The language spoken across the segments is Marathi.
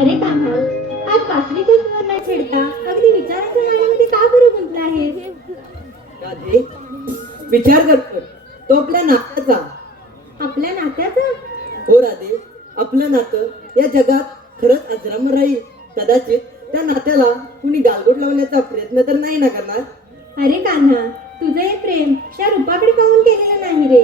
अरे कान्हा, आज वासरीचा स्वर न छेडता अगदी विचाराच्या माळेमध्ये का बरं गुंतला आहेस? राधे, विचार करतो तो आपल्या नात्याचा. आपल्या नात्याचा? हो राधे, आपलं नातं या जगात खरंच अजरामर राहील. कदाचित त्या नात्याला कुणी गालबोट लावण्याचा प्रयत्न तर नाही ना करणार. अरे कान्हा, तुझं हे प्रेम त्या रूपाकडे पाहून केलेलं नाही रे,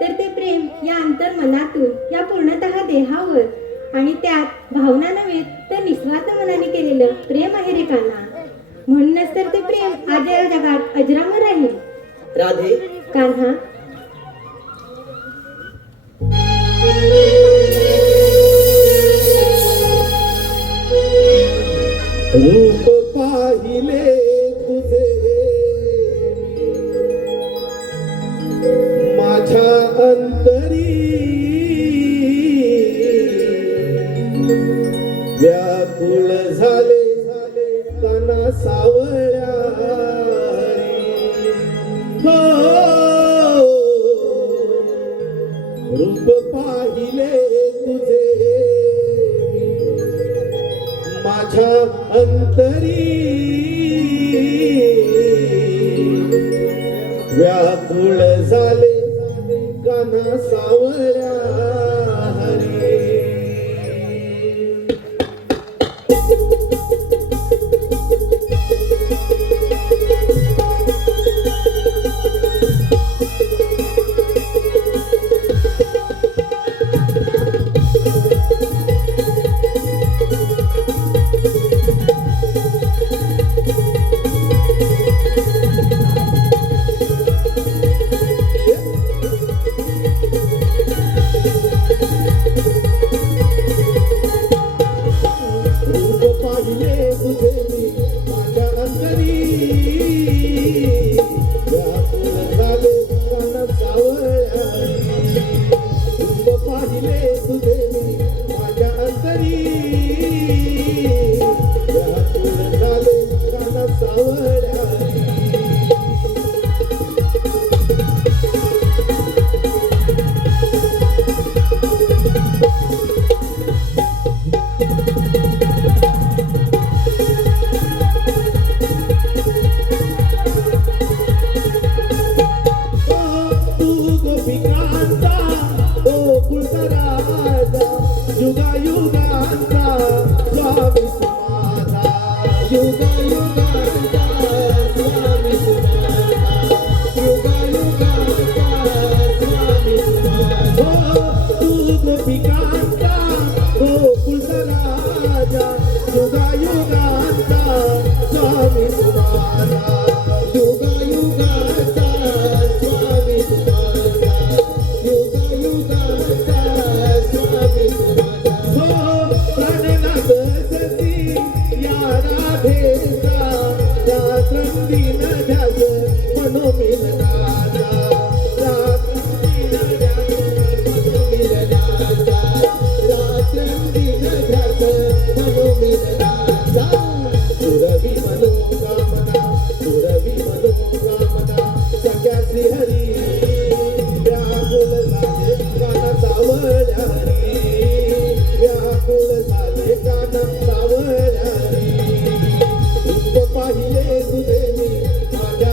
तर ते प्रेम या अंतर्मनातून, या पूर्णतः देहावर आणि त्यात भावना नव्हे तर निस्वार्थ मनाने केलेलं प्रेम आहे रे कान्हा. म्हणूनच तर ते प्रेम आज या जगात अजरामर राहील. राधे, कान्हा, रूप पाहिले तुझे माझ्या अंतरी, व्याकुळ झाले काना सावळ्या हो. रूप पाहिले तुझे माझ्या अंतरी, व्याकुळ झाले काना सावळ्या हरी. पाहिले तुझे मी माझ्या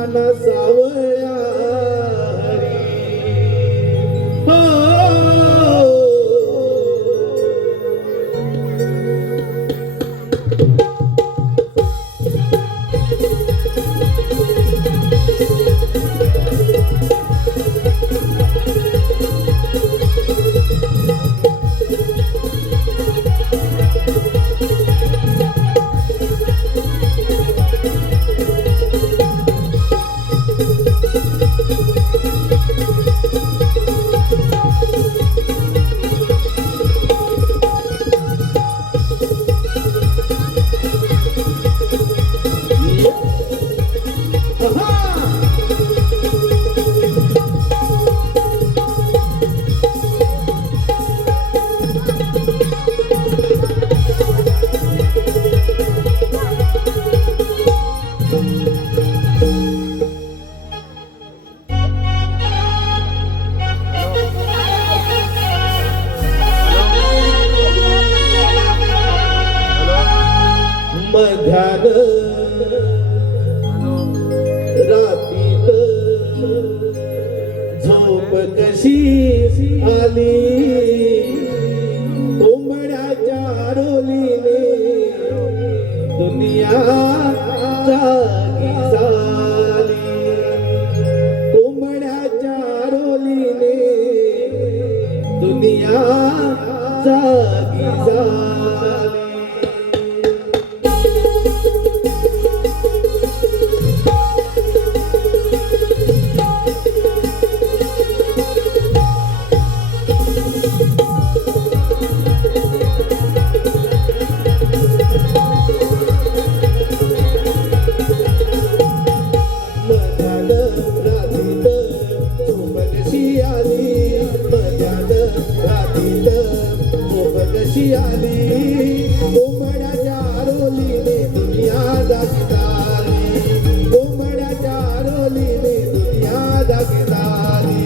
गाना सावळ्या हरी हो. मध्यान रातीत झोप कशी आली कोंबड्याच्या रोलीने दुनिया जागी झाली कोंबड्याच्या रोलीने दुनिया जागी झाली. कशी आली कोंबड्याच्या रोलीने दुनिया जागी झाली कोंबड्याच्या रोलीने दुनिया जागी झाली.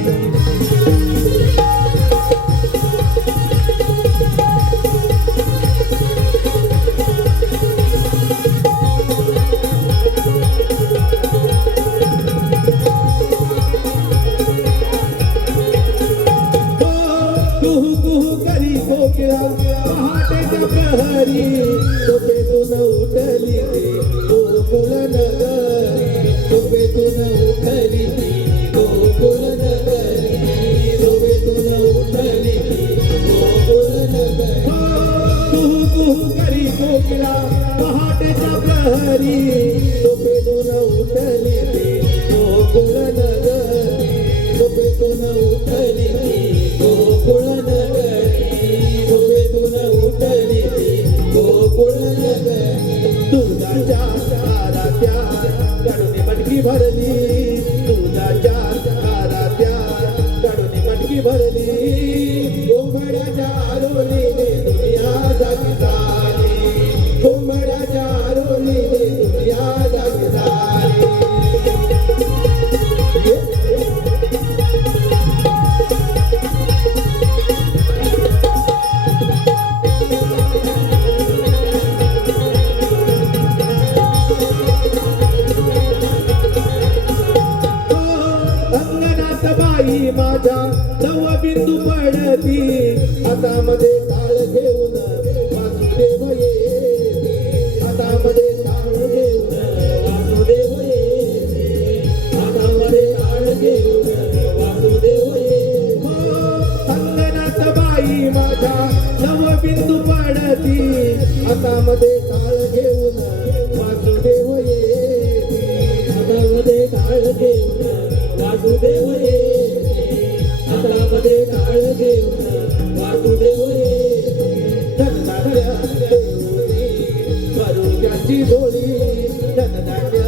करी कोकिळा पहाटेच्या प्रहरी झोपेतून उठली ती गोकुळ नगरी झोपेतून उठली ती गोकुळ नगरी झोपेतून उठली ती गोकुळ नगरी. करी कोकिळा पहाटेच्या प्रहरी झोपेतून उठली ती गोकुळ नगरी झोपेतून उठली ती गोकुळ नगरी झोपेतून उठली ती गोकुळ नगरी. दुधाच्या आरात्या काढून मटकी भरली दुधाच्या आरात्या काढून मटकी भरली कोंबड्याच्या रोलीने दुनिया जागी झाली कोंबड्याच्या रोलीने दुनिया जागी झाली. बाई माझ्या नव बिंदू पडती हातामध्ये टाळ घेऊन वासुदेव येते हातामध्ये टाळ घेऊन वासुदेव येते हातामध्ये टाळ घेऊन वासुदेव येते. अंगणात बाई माझ्या नव बिंदू पडती हातामध्ये टाळ घेऊन वासुदेव येते हातामध्ये टाळ घेऊन वासुदेव येते हातामध्ये टाळ घेऊन वासुदेव येते. धनधान्य देऊनी मरुद्याची झोळी धनधान्य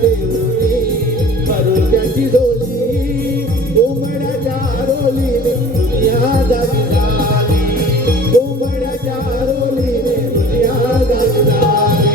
देऊनी मरुद्याची झोळी कोंबड्याच्या रोलीने दुनिया जागी झाली कोंबड्याच्या रोलीने दुनिया जागी झाली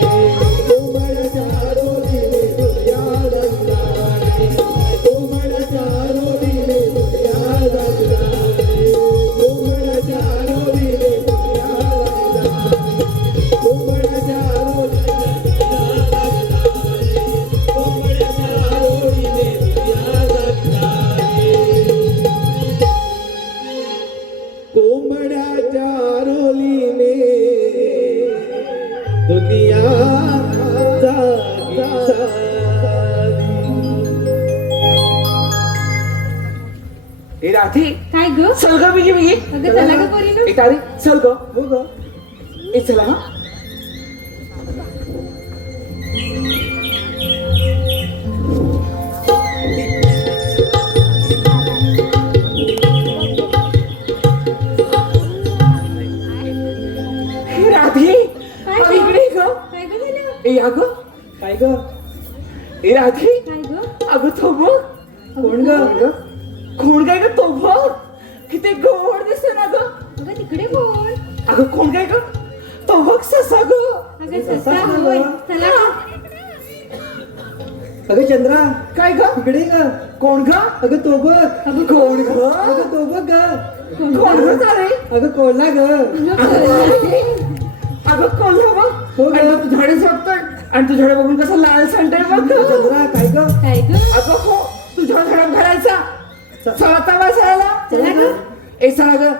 ग चल ग बिगी बिगी अगं चला ग पोरीनो एक तारी चल ग हो ग ए चला हा हे राधे काय अरे इकडे ये ग काय ग झालं ए अग काय ग ए राधे काय ग अगं तो बघ कोण ग कोण काय ग तो बघ किती गोड दिसते ना ग अगं तिकडे कोण अगं कोण काय ग तो बघ ससा ग अगं ससा होय चला ग. अगं चंद्रा काय ग इकडे ग कोण ग अगं तो बघ अगं कोण ग अगं तो बघ ग कोण ग चाले अगं कोल्हा ग अगं कोल्हा बघ हो ग. आणि तो तुझ्याकडे झोपतोय आणि तुझ्याकडे बघून कसं लाल सांगताय बघ ग. चंद्रा काय ग काय ग अगं हो तुझ्या घरात घालायचा चला बसायला चला ग ए चला ग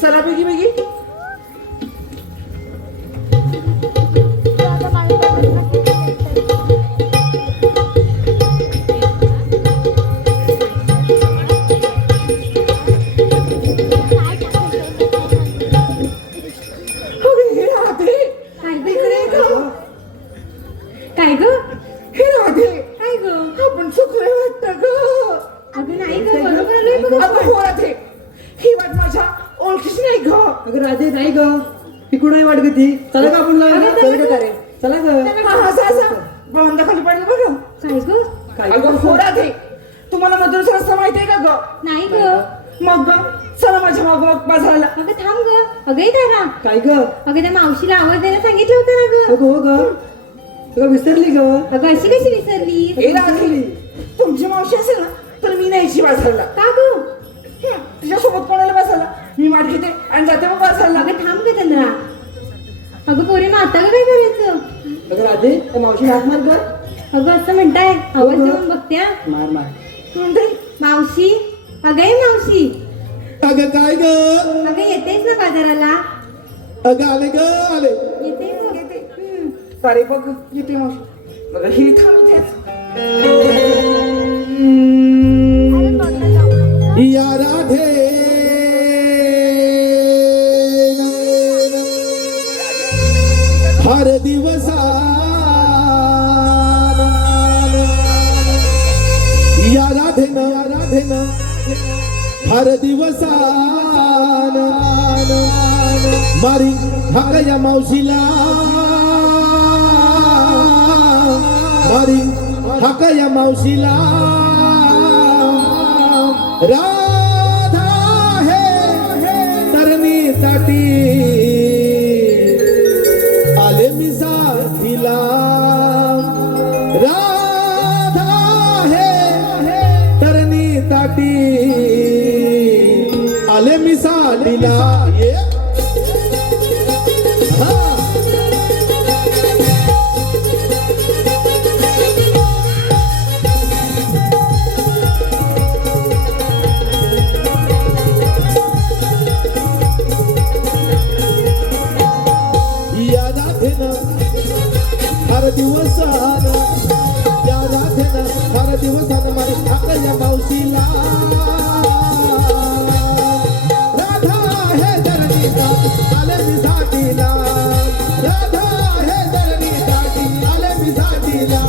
चला बेगी बेगी हे राधे काय ग इकडे ग काय ग हे राधे काय ग आपण चुकले वाटतं ग अगं नाही ग बरोबर आलोय बघ अगं हो राधे ही वाट माझ्या ओळखीची नाही ग अगं राधे नाही ग तिकडे वाट ग ती चला का आपण अगं, चला चल ग. का रे चला ग हा असा असा बंद खाली पडलं बघ काय ग काय अगं हो राधे तुम्हाला मधुर रस्ता माहितीये का ग नाही ग मग ग चला माझ्या मागोमाग बाजाराला अगं थांब ग अगं ये तारा काय ग अगं त्या मावशीला आवाज द्यायला सांगितलं होतं ना ग अगं हो ग अगं विसरली ग अगं अशी कशी विसरली ए राधे तुमची मावशी असेल ना तर मी न्यायची बाजारला का ग तुझ्यासोबत कोणाला बसायला मी वाट घेते आणि जाते मग बाजारला अगं थांब ग चंद्रा अगं पोरी मग आता ग काय करायचं अगं राधे त्या मावशी हात मार ग अगं असं म्हणताय आवाज देऊन बघत्या मार मार म्हणते मावशी अगं ये मावशी अगं काय ग अगं येतेस ना बाजाराला अगं आले ग आले येते सारे बघ येते मावशी बघ ही थांबतेच या राधे हर दिवसा या राधेन हर दिवसान मारी हाक या मावशीला मारी हाक या मावशीला राधा हे तरणी ताटी आले मी साथीला राधा हे तरणी ताटी आले मी साथीला ये हा या राधेनं हर दिवसान या राधेनं हर दिवसान माझी ठाक या मावशीला राधा हे धरणी आले मी साठीला राधा हे धरणी आले मी साठीला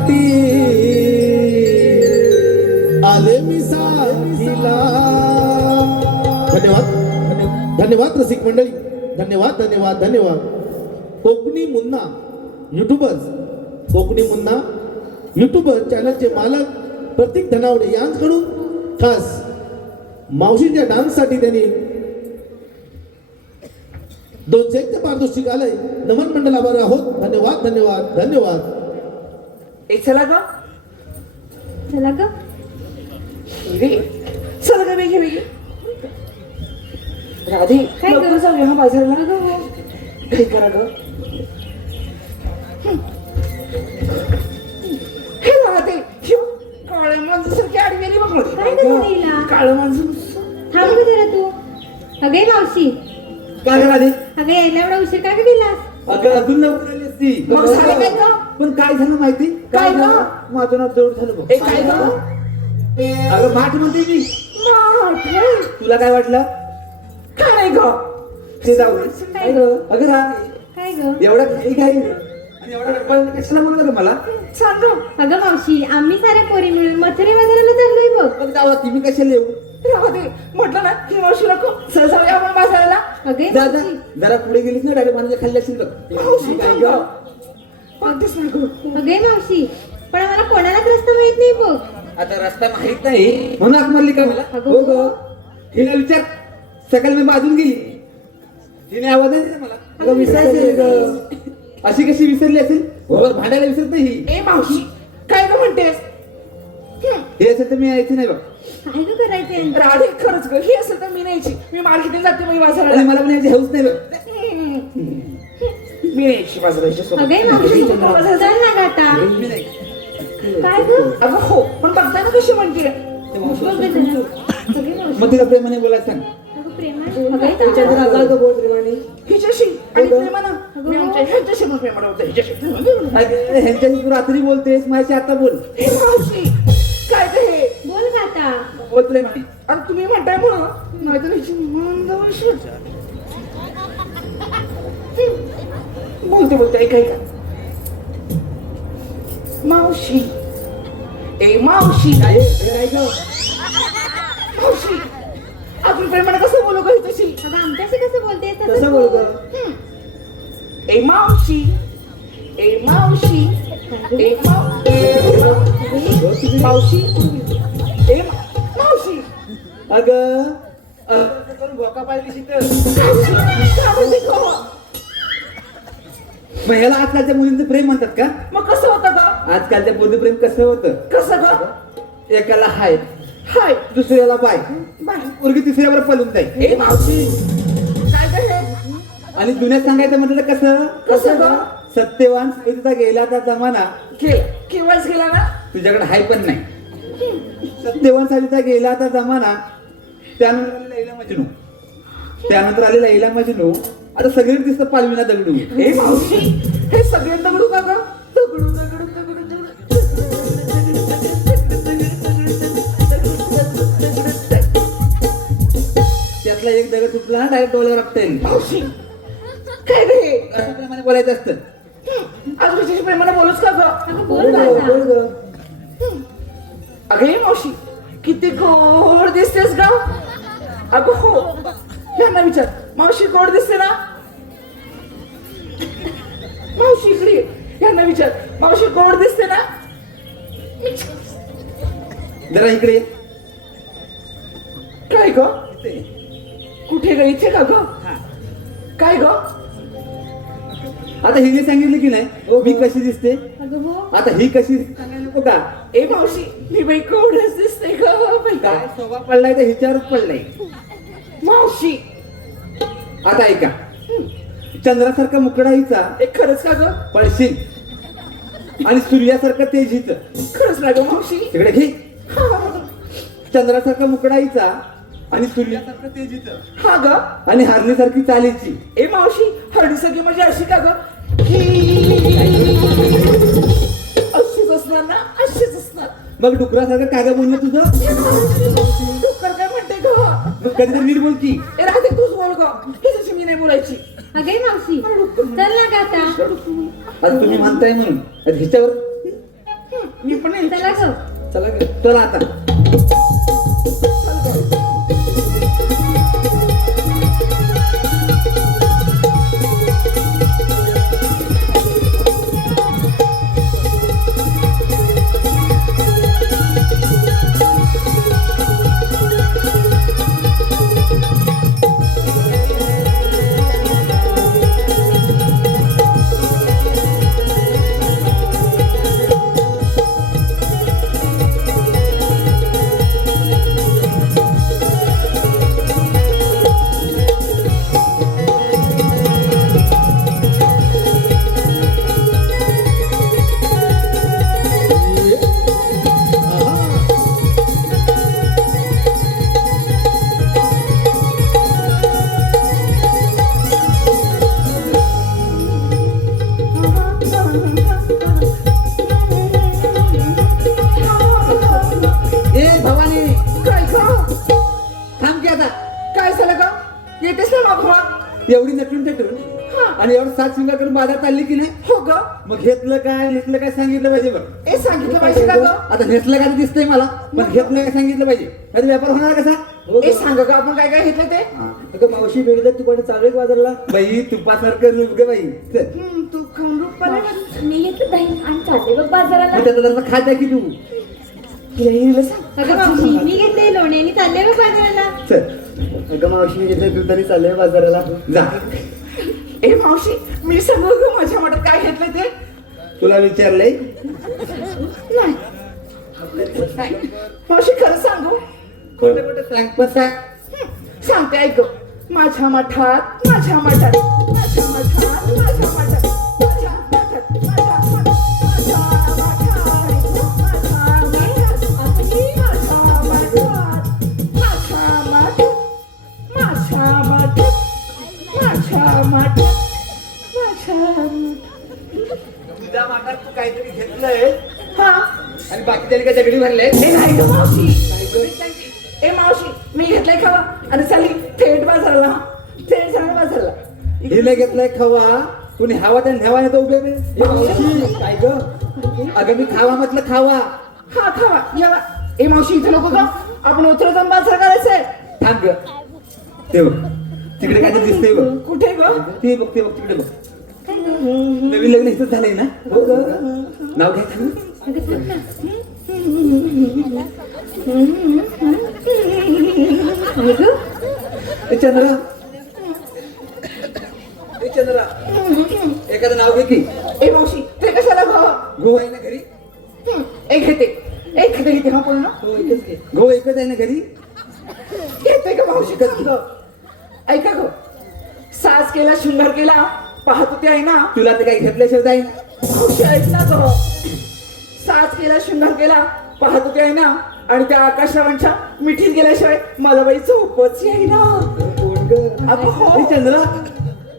जन्मासाठी आले मी साथीला. धन्यवाद धन्यवाद रसिक मंडळी, धन्यवाद धन्यवाद धन्यवाद. कोकणी मुन्ना युट्यूबर्स, कोकणी मुन्ना युट्यूबर चॅनलचे मालक प्रतीक धनावडे यांच्याकडून खास मावशीच्या डान्ससाठी त्यांनी 201 पारितोषिक आलंय. नमन मंडळ आभार आहोत. धन्यवाद धन्यवाद धन्यवाद. एक चला ग चला ग चला ग वेगळी वेगळी. राधे काय ग? लवकर जाऊया हा बाजारला. काही करा ग. हे राहते काळ्या माणसासारखी आडवी आली बघ काय झालं तिला? काळं माणसं. थांब ग जरा तू. अगे मावशी, काय राधे? अगं यायला एवढा उशीर का ग केलास? अगं अजून लवकर आली असती. मग झालं काय ग? पण काय झालं माहिती? काय ग? माझं नाव जवळ झालं बघ. ए काय ग? अगं माठ म्हणते मी. माठ. तुला काय वाटलं? काय नाही ग? ते जाऊ दे. काय ग? अगं राधे, काय ग? एवढा घाई घाई आणि एवढा गडबड कशाला म्हणलं ग मला? सांग ग. अगं मावशी, आम्ही साऱ्या पोरी मिळून मथुरे बाजाराला चाललोय बघ. मग जाऊ तुम्ही कशाला येऊ? राहते म्हटलं ना ही मावशी नको चल जाऊया आपण बाजाराला. अगे जा जा, मावशी, जरा पुढे गेलीस ना डायरेक्ट माझ्या खाल्ली असेल बघ. मावशी काय काय ग? ग? बघतेस ना ग. अगे मावशी, पण आम्हाला कोणालाच रस्ता माहित नाही बघ. आता रस्ता माहित नाही म्हणून आग मारली का मला? अगं हो ग. हिला विचार, सकाळी मी बाजून गेली, हिने आवाज नाही दिला मला. अगं विसरायचं ग. अशी कशी विसरली असेल? बरोबर भांडायला विसरत नाही ही. ए मावशी काय ग म्हणतेस? हे असेल तर मी यायची नाही बघ. काय ग करायचंय? राधे खरंच ग ही असेल तर मी न्यायची. मी मार्केटिंग जाते मी आणि बाजाराला. मला पण यायची हौस नाही बघ. मी न्यायची बाजाराच्या सोबत. अगे मावशी, चल ना ग आता. मी नाही. काय ग? अगं हो पण बघताय ना कशी म्हणते. बघ ग जरा. अगे मावशी, मग तिला प्रेमाने बोलायचं सांग. अगं प्रेमाने. अगं बोल प्रेमाने. हिच्याशी आणि प्रेमानं मी आमच्या ह्याच्याशी मग प्रेमानं होतं हिच्याशी. अगं, ह्यांच्याशी तू रात्री बोलतेस, माझ्याशी आता बोल. ए मावशी काय ग हे? बोल ग आता. बोल प्रेमाने. आणि तुम्ही म्हणताय म्हणून नाही तर हिची मंदवशी. बोलते बोलते ऐकाय का मावशी. ए मावशी काय ग? मावशी आपण प्रेमाने कसं बोलू ग हिच्याशी? अगं आमच्याशी कसं बोलते कसं बोल ग? ए मावशी ए मावशी ए मावशी ए मावशी अगं करून भोका पाहिजे तिथं. काय म्हणते गं? मग ह्याला आजकालच्या मुलींचं प्रेम म्हणतात का? मग कसं होतं ग? आजकालच्या मुलीचं प्रेम कसं होतं? कसं ग? एकाला हाय, हाय दुसऱ्याला बाय, बाय. पोरगी तिसऱ्यावर पळून जाईल. ए मावशी काय ग हे? आणि दुनियात सांगायचं म्हटलं तर कसं? कसं ग? सत्यवान सावित्रीचा गेला त्या जमाना केव्हाच गेला ना? तुझ्याकडे हाय पण नाही. सत्यवान सावित्रीचा गेला त्या जमाना, त्यानंतर आलेला लैला मजनू, त्यानंतर आलेला लैला मजनू. आता सगळे दिसतं पालवीना दगडू. ए मावशी हे सगळे दगडू का ग? दगडू दगडू दगडू दगडू. त्यातला एक दगड तुटला ना डायरेक्ट डोळ्यावर आपटा येईल. मावशी काय ग हे? असं प्रमाणे बोलायचं असतं. आज विशेष प्रेमाला बोलूच का ग? अगं बोल ग आता. अगं हे मावशी किती गोड दिसतेस ग. अगं हो यांना विचार मावशी गोड दिसते ना? मावशी इकडे ये. यांना विचार मावशी गोड दिसते ना? जरा इकडे ये. काय ग? कुठे ग? इथे का ग? काय ग? आता हिने सांगितलं की नाही मी कशी दिसते, अगं हो. आता ही कशी सांगायला नको का? ए मावशी मी बाई गोडच दिसते ग बाई. काय स्वभाव पडलाय तर हिच्यावरच पडलाय. मावशी आता ऐका, चंद्रासारखा मुकडा हिचा ए खरंच का ग? पळशील, आणि सूर्यासारखं तेज हिचं. खरंच ना ग मावशी? तिकडे घे. चंद्रासारखा मुकडा हिचा आणि सूर्यासारखं तेज हिचं, हा ग. आणि हारलीसारखी चालीची. ए मावशी हरडी सगळी म्हणजे अशी का ग? अशीच असणार ना? अशीच असणार. मग डुकरासारखं कागद बोलणं तुझं. डुक्कर काय म्हणते ग? मग कधीतरी नीट बोल की. ए राहते तूच बोल ग. हिच्याशी मी नाही बोलायची. अगे मावशी, चल ना ग आता. आता तुम्ही म्हणताय म्हणून आता हिच्यावर मी पण नाही. चला ग. चला ग. चला आता. ए भवानी, काय का थांब की आता. काय झालं का येतेस ना मागवा. एवढी नटून थटून आणि एवढं सात शिंगा करून बाजारात चालली की नाही. हो ग. मग घेतलं काय घेतलं काय सांगितलं पाहिजे बरं. ए सांगितलं पाहिजे का ग. आता घेतलं काय दिसतंय मला, पण घेतलं काय सांगितलं पाहिजे. नाही व्यापार होणार कसा. ए सांग का आपण काय काय घेतलं ते. अगं मावशी वेगळं तू कोणी चालू बाजारला. बाई तुपासारखं रूप ग बाई. चल. तू खाऊन रूप पाहिलं. मी घेतलं दही आणि चालले बघ बाजाराला. मी त्याचा जरा खात आहे की तू. हिला सांग. अगं मावशी मी घेतले लोणी आणि चालले बघ बाजाराला. चल. अगं मावशी घेतलं तू तरी चाललंय बाजाराला. जा. ए मावशी मी सांगू ग माझ्या मठात काय घेतलं ते. तुला विचारलंय. नाही मावशी खरं सांगू. खोटं खोटं सांग पण सांग. सांगते ऐक. माझ्या मठात माझ्या मठात माझ्या मठात माझ्या मठात माझ्या मठात माझ्या तुझ्या माठात तू काहीतरी घेतलंय हा. आणि बाकी त्याने काय दगडी भरले. ए नाही ग मावशी. ए मावशी मी घेतलंय खावा आणि चालली थेट बाजारला. थेट झालं बाजारला. हिने घेतलाय खवा. कुणी हवा त्या न्यावाने तो उभे नाही. काय ग. अगं मी खावा म्हटलं खावा. हा खावा यावा. ए मावशी इथे नको का आपण उतरत जाऊन बाजार करायचंय. थांब ग. ते बघ तिकडे काय दिसतंय बघ. कुठे ग. ते बघ ते बघ तिकडे बघ. नवीन लग्न इथंच झालंय ना. हो ग. नाव घ्या खाली. अगं थांब ना. काय ग? ए चंद्रा. ए चंद्रा. एखादं नाव घे की. ए मावशी ते कशाला भावा. गो आहे ना घरी. एक घेते एक घेते घेते हा पूर्ण हो एकच घे. गो एकच आहे ना घरी. घेते का मावशी कसं ग. ऐका ग. साज केला शृंगार केला पाहत होते आहे ना. तुला ते काही घेतल्याशिवाय जाईन. मावशी ऐक ना ग. साज केला शृंगार केला पाहत होते आहे ना. आणि त्या आकाशरावांच्या मिठीत गेल्याशिवाय मला बाई झोपच येईना. कोण ग. अगं हो. ए चंद्रा.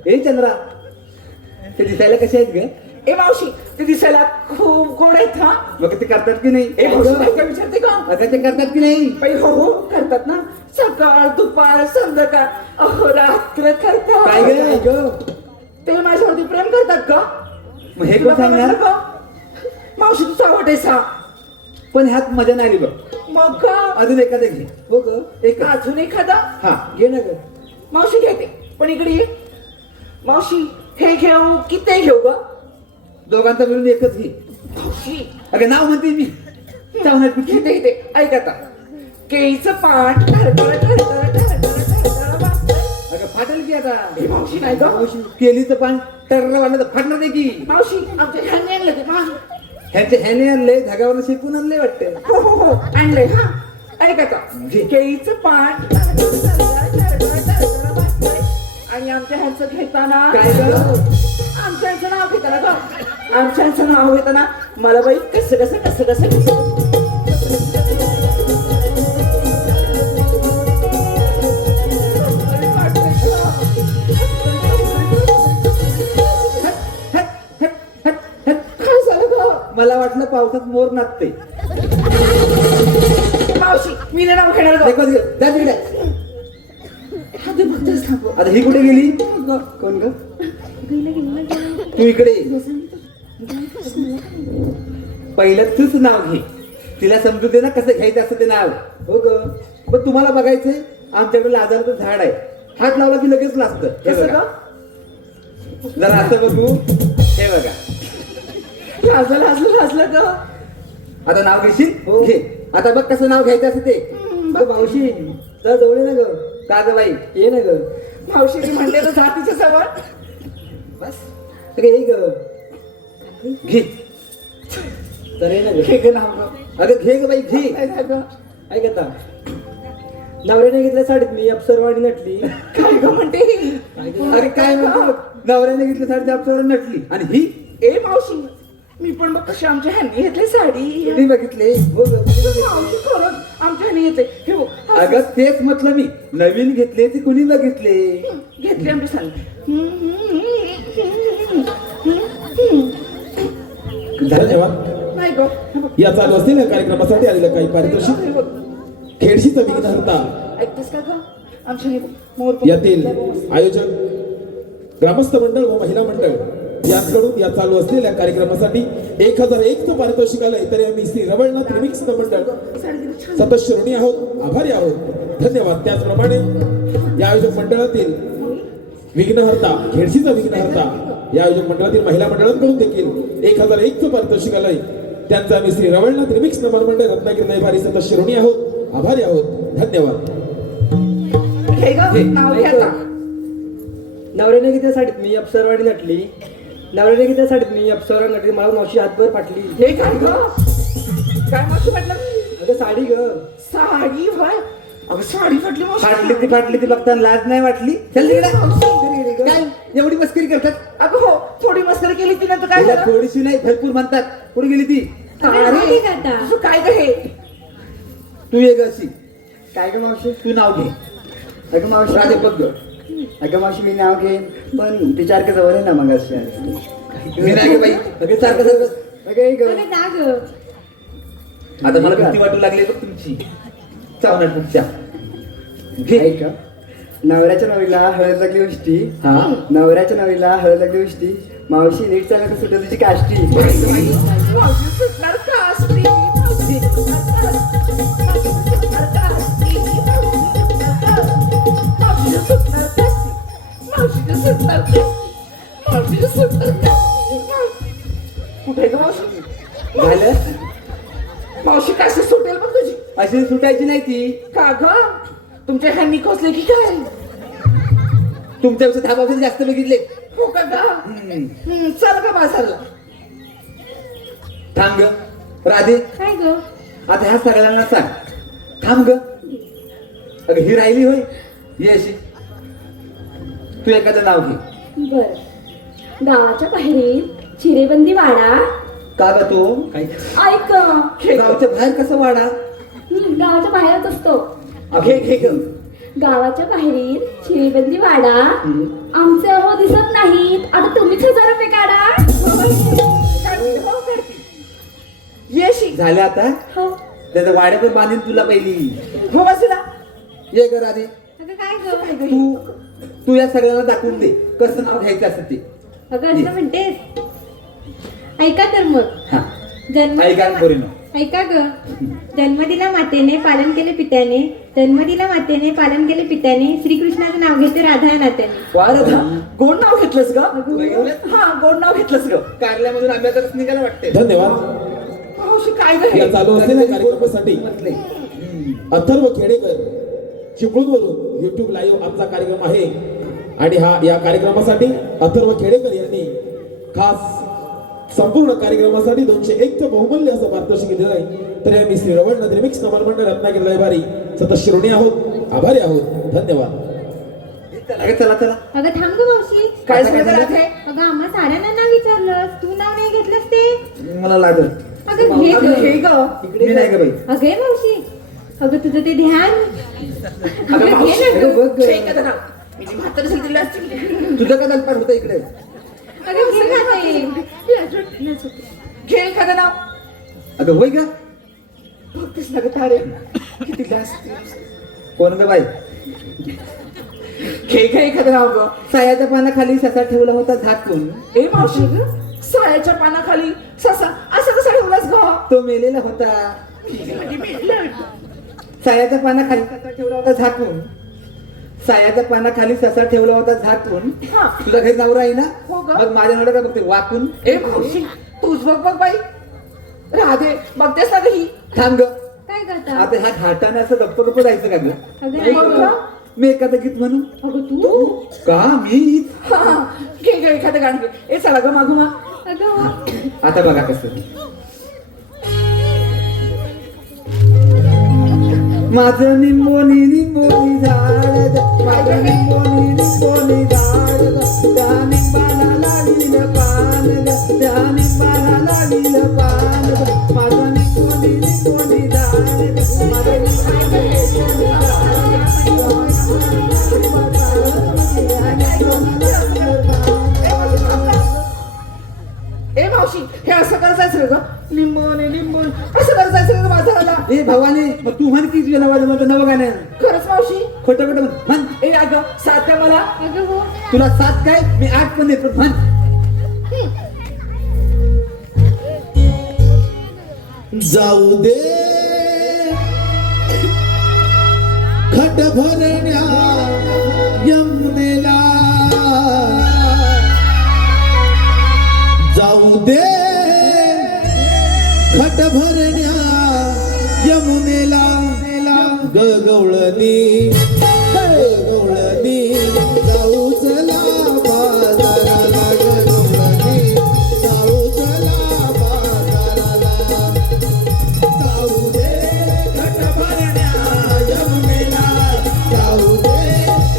ए चंद्रा. ते दिसायला कसे आहेत ग. ए मावशी ते दिसायला खूप गोड आहेत हा. मग ते करतात की नाही. ए मावशी नाही का विचारते का. अगं ते करतात की नाही. बाई हो हो करतात ना. सकाळ दुपार संध्याकाळ अहो रात्र काय करतात. ग. ते माझ्यावरती प्रेम करतात का. मग हे तुला कोण सांगणार. म्हटलं का मावशी तुझा आवडेस हा. पण ह्यात मजा नाही बघ. मग का अजून एखादं घे. हो ग. एक अजून एखादा. हा घे ना ग. मावशी घेते पण इकडे ये. मावशी हे घेऊ की ते घेऊ ग. दोघांचा मिळून एकच घे. मावशी अगं नाव म्हणते मी. चावणार कुठे. घेते घेते ऐक आता. केळीचं पाट ठरठर ठरठर ठरठर ठरठर वाजतंय. अगं फाटेल की आता. ए मावशी नाही ग. केली तर पान टर्र वाढलं तर फाटणार नाही की. मावशी आमच्या ह्यांनी आणलं ते मा. ह्याचे ह्याने आणले धागावर शिकून आणले वाटतं. हो हो हो आणलंय हा. ऐक आता. केळीचं पाट ठरठर ठरठर ठरठर ठरठर वाजतंय. आणि आमच्या ह्यांचं घेताना काय ग. आमच्या ह्यांचं नाव घेताना ग. आमच्या ह्यांचं नाव घेताना मला बाई कसं कसं कसं कसं कसं काय झालं ग. मला वाटलं पावसात मोर नाचते. मावशी मी नाही नाव घेणार ग. देखो दे. जा तिकडे. हा तू फक्तच थांब. आता ही कुठे गेली. कोण ग. तू इकडे ये. पहिलं तूच नाव घे. तिला समजू दे ना कसं घ्यायचं असं ते नाव. हो ग. पण तुम्हाला बघायचंय आमच्याकडे लाजाचं झाड आहे. हात लावला की लगेच लाजतं. हे कसं बघा. ग जरा असं बघू. हे बघा. लाजलं ग. आता नाव घेशील. घे. आता बघ कसं नाव घ्यायचं असं ते. मावशी जरा जवळ ये ना ग. का ग बाई. ये ना ग. मावशीने म्हणते तर जातीचं सवय. बस अगं ये ग. घे. तर ये ना ग. हे ग नाव ग. अगं घे ग बाई घे. काय झालं? ऐक आता नवऱ्याने घेतल्या साडीत मी अप्सरवाणी नटली. काय ग म्हणते ही? अरे काय म्हणतो. नवऱ्याने घेतली साडी आपल्यावर नटली. आणि ही ए मावशी मी पण बघ कशी आमच्या ह्यांनी घेतली साडी. ती बघितले. हो ग. मावशी खरंच आमच्या ह्यांनी घेतले. हे बघ, अगं तेच म्हटलं मी. नवीन घेतले ते कुणी बघितले. घेतली आमच्या साडी. धन्यवाद. नाही ग. हे बघ, या चालू असलेल्या कार्यक्रमासाठी आलेलं काही पारितोषिक हे बघ. खेडशीचा विघ्नहर्ता ऐकतेस का ग? आमच्या ह्यांनी मोर यातील आयोजक ग्रामस्थ मंडळ व महिला मंडळ यांकडून या चालू असलेल्या कार्यक्रमासाठी 1001 चं पारितोषिक आलंय. तरी आम्ही श्री रवळनाथ रिमिक्स मंडळ सतत ऋणी आहोत, आभारी आहोत. धन्यवाद. त्याचप्रमाणे या आयोजक मंडळातील विघ्नहर्ता खेडशीचा विघ्नहर्ता या आयोजक मंडळातील महिला मंडळांकडून देखील 1001 चं पारितोषिक आलंय. त्यांचा आम्ही श्री रवळनाथ रिमिक्स नमन मंडळ रत्नागिरी दैभारी सतत ऋणी आहोत, आभारी आहोत. धन्यवाद. हे ग नाव घे आता. नवऱ्याने घेतल्या साडीत मी अप्सरवाणी नटली. नवऱ्याने घेतल्या साडीत मी अप्सरवाणी नटली. मला मावशी हातभर फाटली. हे काय ग? काय मावशी म्हटलं? अगं साडी ग. साडी होय. अगं साडी फाटली मावशी. फाटली ती बघताना लाज नाही वाटली. चल तिकडे. काय एवढी मस्करी करतात. अगं हो थोडी मस्करी केली ती नंतर काय तिला झालं? थोडीशी नाही भरपूर म्हणतात. कुठे गेली ती. अरे करता. तुझं काय ग हे? तू ये ग अशी. काय ग मावशी. तू नाव घे. अगं मावशी. राजे बघ ग. अगं मावशी मी नाव घेईन पण ती चारक जवळ आहे ना मग अशी. मी नाही ग बाई. लगेच सारखं सारखं. अगं ये ग. अगं जा ग. आता मला भीती वाटू लागली बघ तुमची. चावणार तुमच्या. घे. ऐक नवऱ्याच्या नवीला हळद लागली उष्टी. हा. नवऱ्याच्या नवीला हळद लागली उष्टी. मावशी नीट चालत सुटत तुझी काष्टी. मावशी सुटणार का असली? मावशी सुटणार का असली? मावशी सुटणार का असली? मावशी सुटणार का? मावशी सुटणार का? कुठे ग मावशी? झालं. मावशी कशी सुटेल बघ तुझी. अशी सुटायची नाही ती. का ग? तुमच्या ह्यांनी खोसले की काय? तुमच्यापेक्षा 10 बाजूला जास्त बघितले. हो का ग? चल ग बाजारला. थांब ग. राधे काय ग? आता ह्या सगळ्यांना सांग. थांब ग. अगं ही राहिली होय. ये अशी. तू एखादं नाव घे. बर गावाच्या बाहेरील चिरेबंदी वाडा. का ग तू. ऐक गावच्या बाहेर कसं वाडा. गावाच्या बाहेरच असतो. घे घे ग. गावाच्या बाहेरील चिरेबंदी वाडा. आमचे अहो दिसत नाहीत. आता तुम्हीच 1000 रुपये काढा. काढतील, हो काढतील. ये अशी. झालं आता. हो त्याचं वाड्यात बांधीन तुला पहिली. हो बाजूला. ये ग राधे. अगं काय ग? तू या सगळ्यांना दाखवून दे कसं नाव घ्यायचं असं ते. अगं असं म्हणतेस. ऐका तर मग. हा. ऐका पोरीनो. ऐका ग. जन्म दिला मातेने पालन केले पित्याने. जन्म दिला मातेने पालन केले पित्याने. श्रीकृष्णाचं नाव घेते राधा या नात्याने. वा राधा गोड नाव घेतलंस ग. हा गोड नाव घेतलंस ग. कारल्यामधून आंब्याचा रस निघायला वाटते. धन्यवाद. मावशी काय ग हे? या चालू असलेल्या कार्यक्रमासाठी म्हटले. अथर्व खेडेकर चिपळूणवरून युट्यूब लाईव्ह आमचा कार्यक्रम आहे. आणि या कार्यक्रमासाठी अथर्व खेडेकर यांनी खास संपूर्ण कार्यक्रमासाठी 201 चं बहुमूल्य असं पारितोषिक दिलेलं आहे. तरी आम्ही श्री रवळनाथ रिमिक्स नमन मंडळ रत्नागिरी दैभारी सतत ऋणी आहोत, आभारी आहोत. धन्यवाद. चला चला चला. अगं थांब ग मावशी. काय झालं राधे? अगं आम्हा साऱ्यांना नाव विचारलंस. तू नाव नाही घेतलंस ते. मला लागल. अगं घे अगं हे ग. ग. मी नाही ग बाई. अगं ये मावशी. अगं तुझं ते ध्यान. अगं अगं घे मावशी ना ग. घे का जरा. मी जी म्हातारी झाली तिला असतील. तुझं का दलपाट होतं इकडे. अगं घे ना ते. घे एखादं नाव. अगं होय का. बघतेस ना ग तारे किती लाजते. कोण ग बाई. घे घे एखादं नाव ग. सायाच्या पानाखाली ससा ठेवला होता झाकून. ए मावशी सायाच्या पानाखाली ससा असा कसा ठेवलास ग. तो मेलेला होता. सायाच्या पानाखाली ससा ठेवला होता झाकून. सायाच्या पानाखाली ससा ठेवला होता झाकून. हा. तुझा घरी नवरा आहे ना? हो ग. मग माझ्या नवरा काय बघते वाकून. ए मावशी तूच बघ बाई राधे बघतेस ना ग ही थांब ग. काय करता आता ह्या घाटाने असं गप्प गप्प जायचं का ग? अगं नाही बघ गं. ग. मी एखादं गीत म्हणू अगं तू का? मी हा घे घे एखादं गाणं घे. ए चला ग मागू मग अगं हो. आता बघा कसं. माझं निंबोनी निंबोनी झाड ग, माझं निंबोनी निंबोनी झाड ग, त्या निंबाला लागलील पान ग, त्या निंबाला लागलील पान ग, माझं निंबोनी निंबोनी झाड ग, माझं निंबोनी निंबोनी ए मावशी हे असं करायचं ग लिंबोने लिंबोने असं करायचं ग माझं आला ए भवानी, मग तू म्हण की तुझ्या नवं नवं गाणं. खरंच मावशी खोटं खोटं म्हण. ए अगं साध्या मला अगं हो. तुला 7 काय मी 8 पण देतो. म्हण. जाऊ दे खट भरण्या यमुनेला, जाऊ दे खट भरण्या यमुनेला, गवळणी गवळणी जाऊ चला बाजाराला, गवळणी जाऊ चला बाजाराला, जाऊ दे घट भरण्या यमुनेला, जाऊ दे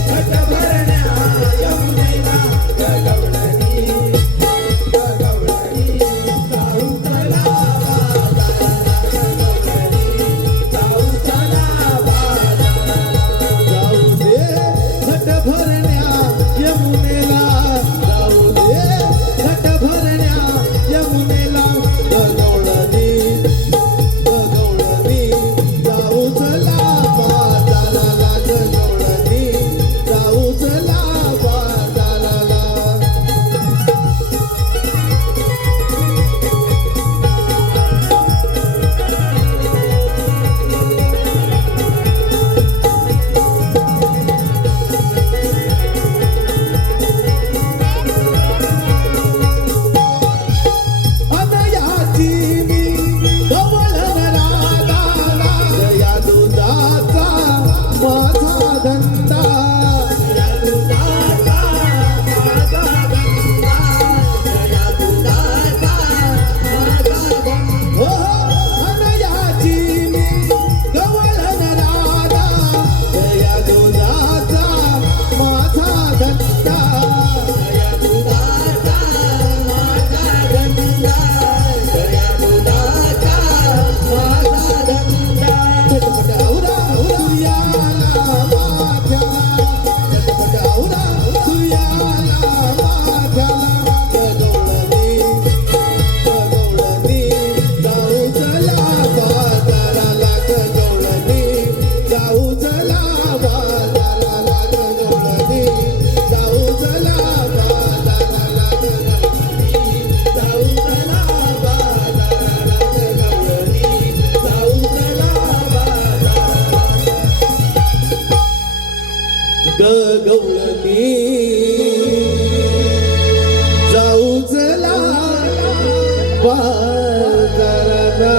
घट भरण्या यमुनेला, गवळणी गवळणी जाऊ चला बाजाराला, गवळणी जाऊ चला बाजाराला, जाऊ दे घट भरण्या यमुनेला, जाऊ दे घट भरण्या यमुनेला, गवळणी गवळणी जाऊ चला बाजाराला, गवळणी जाऊ चला बाजाराला. अनयाची मी गवळण रागाला, जया दुधाचा माझा धंदा, जया दुधाचा माझा धंदा, जया दुधाचा माझा धंदा. हो अनयाची मी गवळण रागा, जया दुधाचा माझा धंदा, जया दुधाचा माझा धंदा, जया दुधाचा माझा धंदा. झटपट आवरा सूर्याला माझ्याला, झटपट आवरा सूर्याला माझ्याला, गवळणी गवळणी जाऊ चला बाजाराला, गवळणी जाऊ चला बाजाराला, गवळणी जाऊ चला बाजाराला, गवळणी जाऊ चला बाजाराला, गवळणी जाऊ चला बाजाराला, गवळणी जाऊ चला बाजाराला.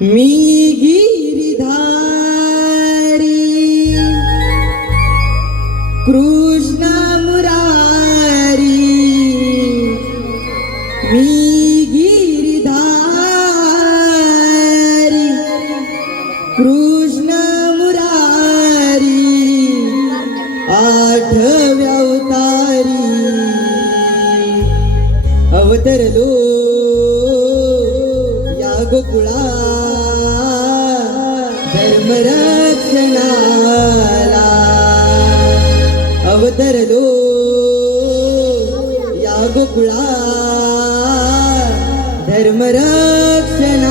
मी गिरिधारी कृष्ण मुरारी, मी गिरिधारी कृष्ण मुरारी, आठव्या अवतारी अवतरलो या गोकुळा धर्मरक्षणाला, अवतरलो या गोकुळा धर्मरक्षणाला.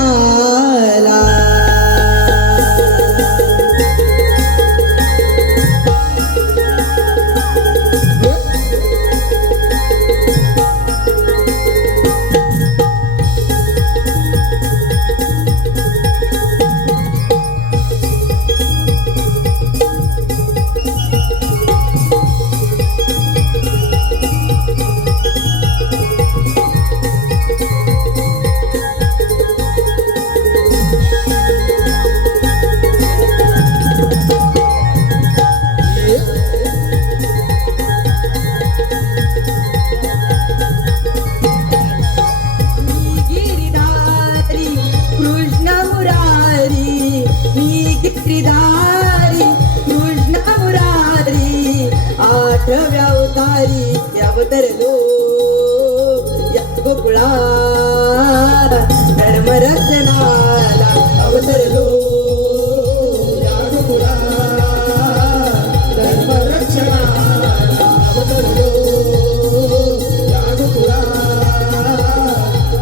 गिरीधारी कृष्ण मुरारी 8व्या अवतारी अवतरलो या गोकुळात धर्मरक्षणाला अवतरलो या गोकुळात धर्मरक्षणाला अवतरलो या गोकुळात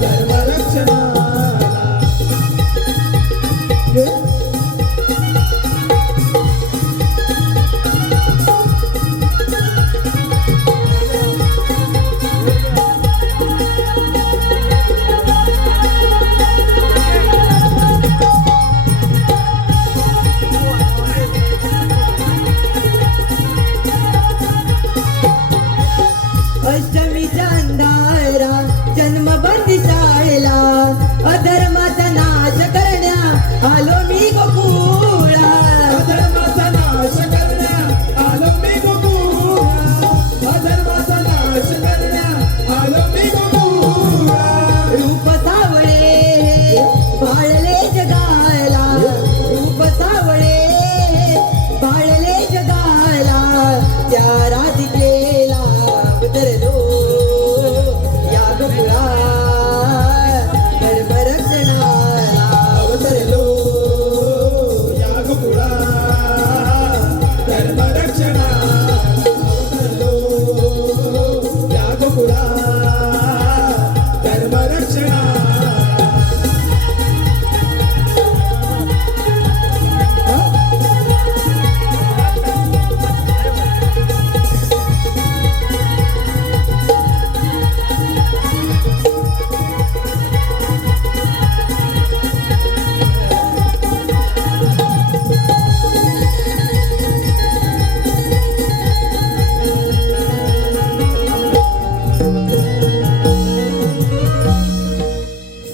धर्मरक्षणाला अष्टमीच्या अंधारा जन्मबंदी शाळेला अधर्माचा नाश करण्या आलो मी गोकुळा अधर्माचा नाश करण्या आलो मी गोकुळा अधर्माचा नाश करण्या आलो मी गोकुळा रूप सावळे भाळले जगाला रूप सावळे भाळले जगाला त्या राधिकेला उतरलो या गोकुळात धर्मरक्षणाला अवतरलो या गोकुळात धर्मरक्षणाला अवतरलो या गोकुळात धर्मरक्षणाला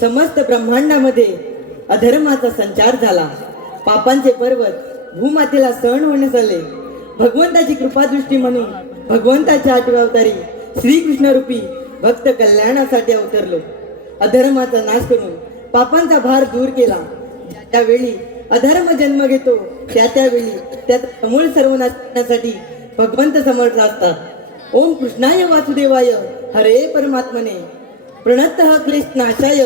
समस्त ब्रह्मांडामध्ये अधर्माचा संचार झाला. पापांचे पर्वत भूमातेला सहन होण्यास आले. भगवंताची कृपादृष्टी म्हणून भगवंताच्या 8व्या अवतारी श्रीकृष्ण रूपी भक्त कल्याणासाठी अवतरलो. अधर्माचा नाश करून पापांचा भार दूर केला. त्यावेळी अधर्म जन्म घेतो त्यावेळी त्यात समूळ सर्वनाश करण्यासाठी भगवंत समर्थ असतात. ओम कृष्णाय वासुदेवाय हरे परमात्मने प्रणतः क्लेशनाशाय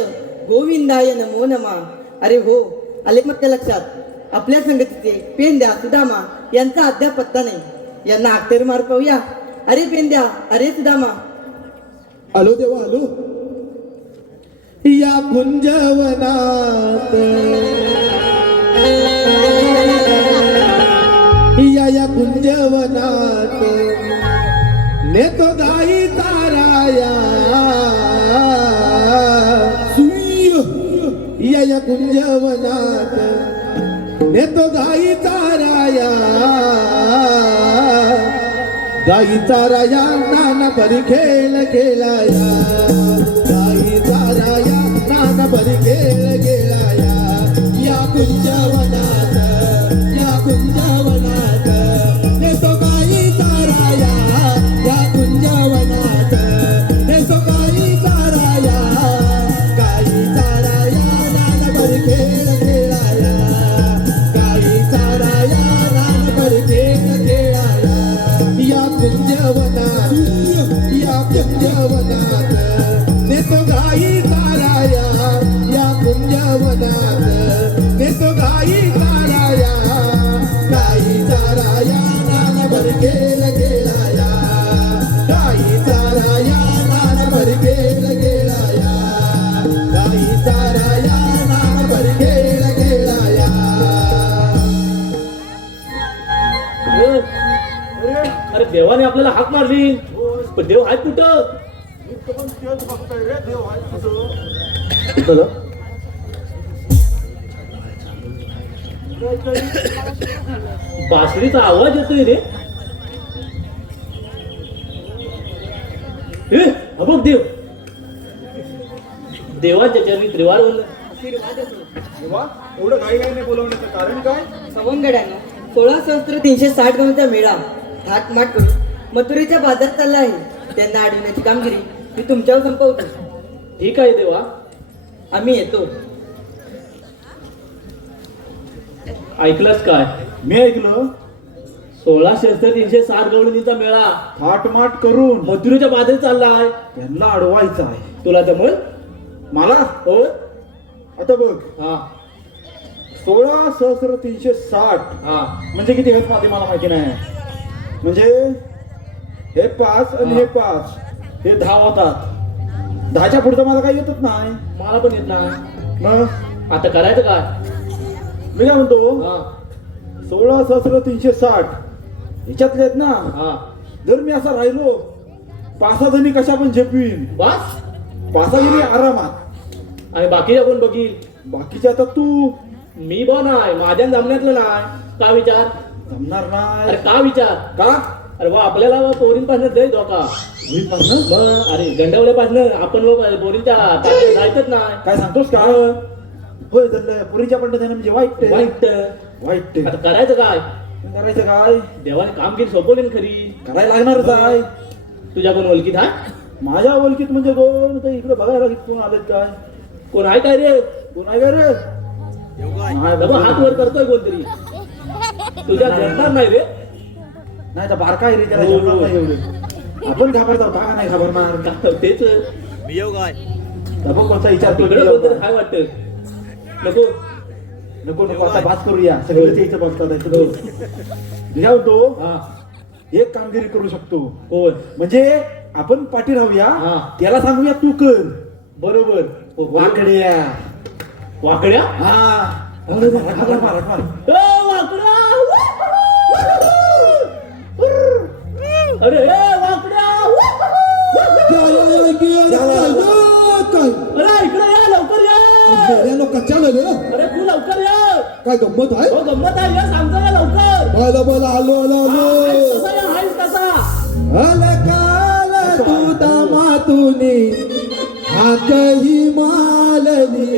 गोविंदाय नमो नमः. अरे हो, आले माझ्या लक्षात. आपल्या संगतीचे पेंद्या सुदामा यांचा अद्याप पत्ता नाही. यांना अख्तर मार पाहूया. अरे पेंद्या, अरे सुदामा. आलो देवा आलो या कुंजवनात या कुंजवनात नेतो गाई ताराया या कुंजवनात नेतो गाई ताराया गाई चाराया नाना परी खेळ खेळाया गाई चाराया नाना परी खेळ खेळाया या कुंजवनात नेतो गाई चाराया या कुंजवनात नेतो गाई चाराया नाना परी खेळ खेळाया गाई चाराया नाना परी खेळ खेळाया या कुंजवनात नेतो गाई चाराया या कुंजवनात नेतो गाई चाराया गाई चाराया नाना भर खेळ खेळाया गाई चाराया नाना भर खेळ खेळाया गाई चाराया नाना भर खेळ खेळाया. अरे देवाने आपल्याला हाक मारली पण देव आहे कुठं? कुठं? बासरीचा आवाज येतोय रे. हा बघ देव. देवाच्या चरणी त्रिवार बोलला. एवढं काही नाही बोलवण्याचं कारण काय? सवंगड्यानं 16,360 गावचा मेळा थाटमाट करून मथुरेच्या बाजारात चालला आहे. त्यांना अडवण्याची कामगिरी मी तुमच्यावर संपवतो. ठीक आहे देवा. आम्ही येतो. ऐकलंच काय मी ऐकलं 16,360 गवळणीचा मेळा थाटमाट करून मथुरेच्या बाजारी चाललाय. त्यांना अडवायचं आहे. तुला जमल? मला हो. आता बघ हा 16,360 हा म्हणजे किती हेच मला माहिती नाही. म्हणजे हे 5 आणि हे 5 हे 10 होतात. 10च्या पुढचं मला काही येतच नाही. मला पण येत नाही. मग आता करायचं काय? मी काय म्हणतो हा 16,360 ह्याच्यातले आहेत ना. हा जर मी असा राहिलो 5 जणी कशा पण झेपवीन. बस. 5 जणी आरामात. आणि बाकीच्या कोण बघील? बाकीचे आता तू मी बन आहे, माझ्या जमण्यातलं नाही. का विचार? जमणार अरे नाही. का विचार? का अरे वा आपल्याला पोरींपासून लय धोका. होईपासनं? मग अरे गंडवल्यापासून आपण पोरींच्या ताब्यात जायचंच नाही. काय सांगतोस का? होय तर पुरीच्या पण म्हणजे वाईट वाईट. वाईट आता करायचं काय? करायचं काय? देवाने काम केली सोपवली ना खरी. करायला लागणारच आहे. तुझ्या कोण ओळखीत हा? माझ्या ओळखीत म्हणजे कोण तर इकडे बघायला कोण आलेत काय? कोण आहे काय रे? कोण आहे का रे? नाही बाबा हात वर करतोय कोणतरी. तुझ्या घडणार नाही रे. नाही तर बारका आहे रे त्याला जेवणार नाही एवढे. आपण घाबरत होता का नाही घाबरणार? तेच बघ कोणता विचार तिकडे कोणतरी काय वाटतं. नको. नको नको आता बात करूया. सगळं इथं बघतात. मी काय म्हणतो हा एक कामगिरी करू शकतो. कोण? म्हणजे आपण पाठी राहूया. हा. त्याला सांगूया तू कर. बरोबर. वाकड्या. वाकड्या? हा मारा मारा. वाकड्या. अरे वाकड्या. अरे इकडे या लवकर या. कच्चा रे अरे तू लवकर या. काय गंमत आहे? हो गंमत आहे या सांगतो ना लवकर. बोला बोला आलो आलो हाय तसा या हाय तसा. अलकाल तू दामातुनी हाकही मालनी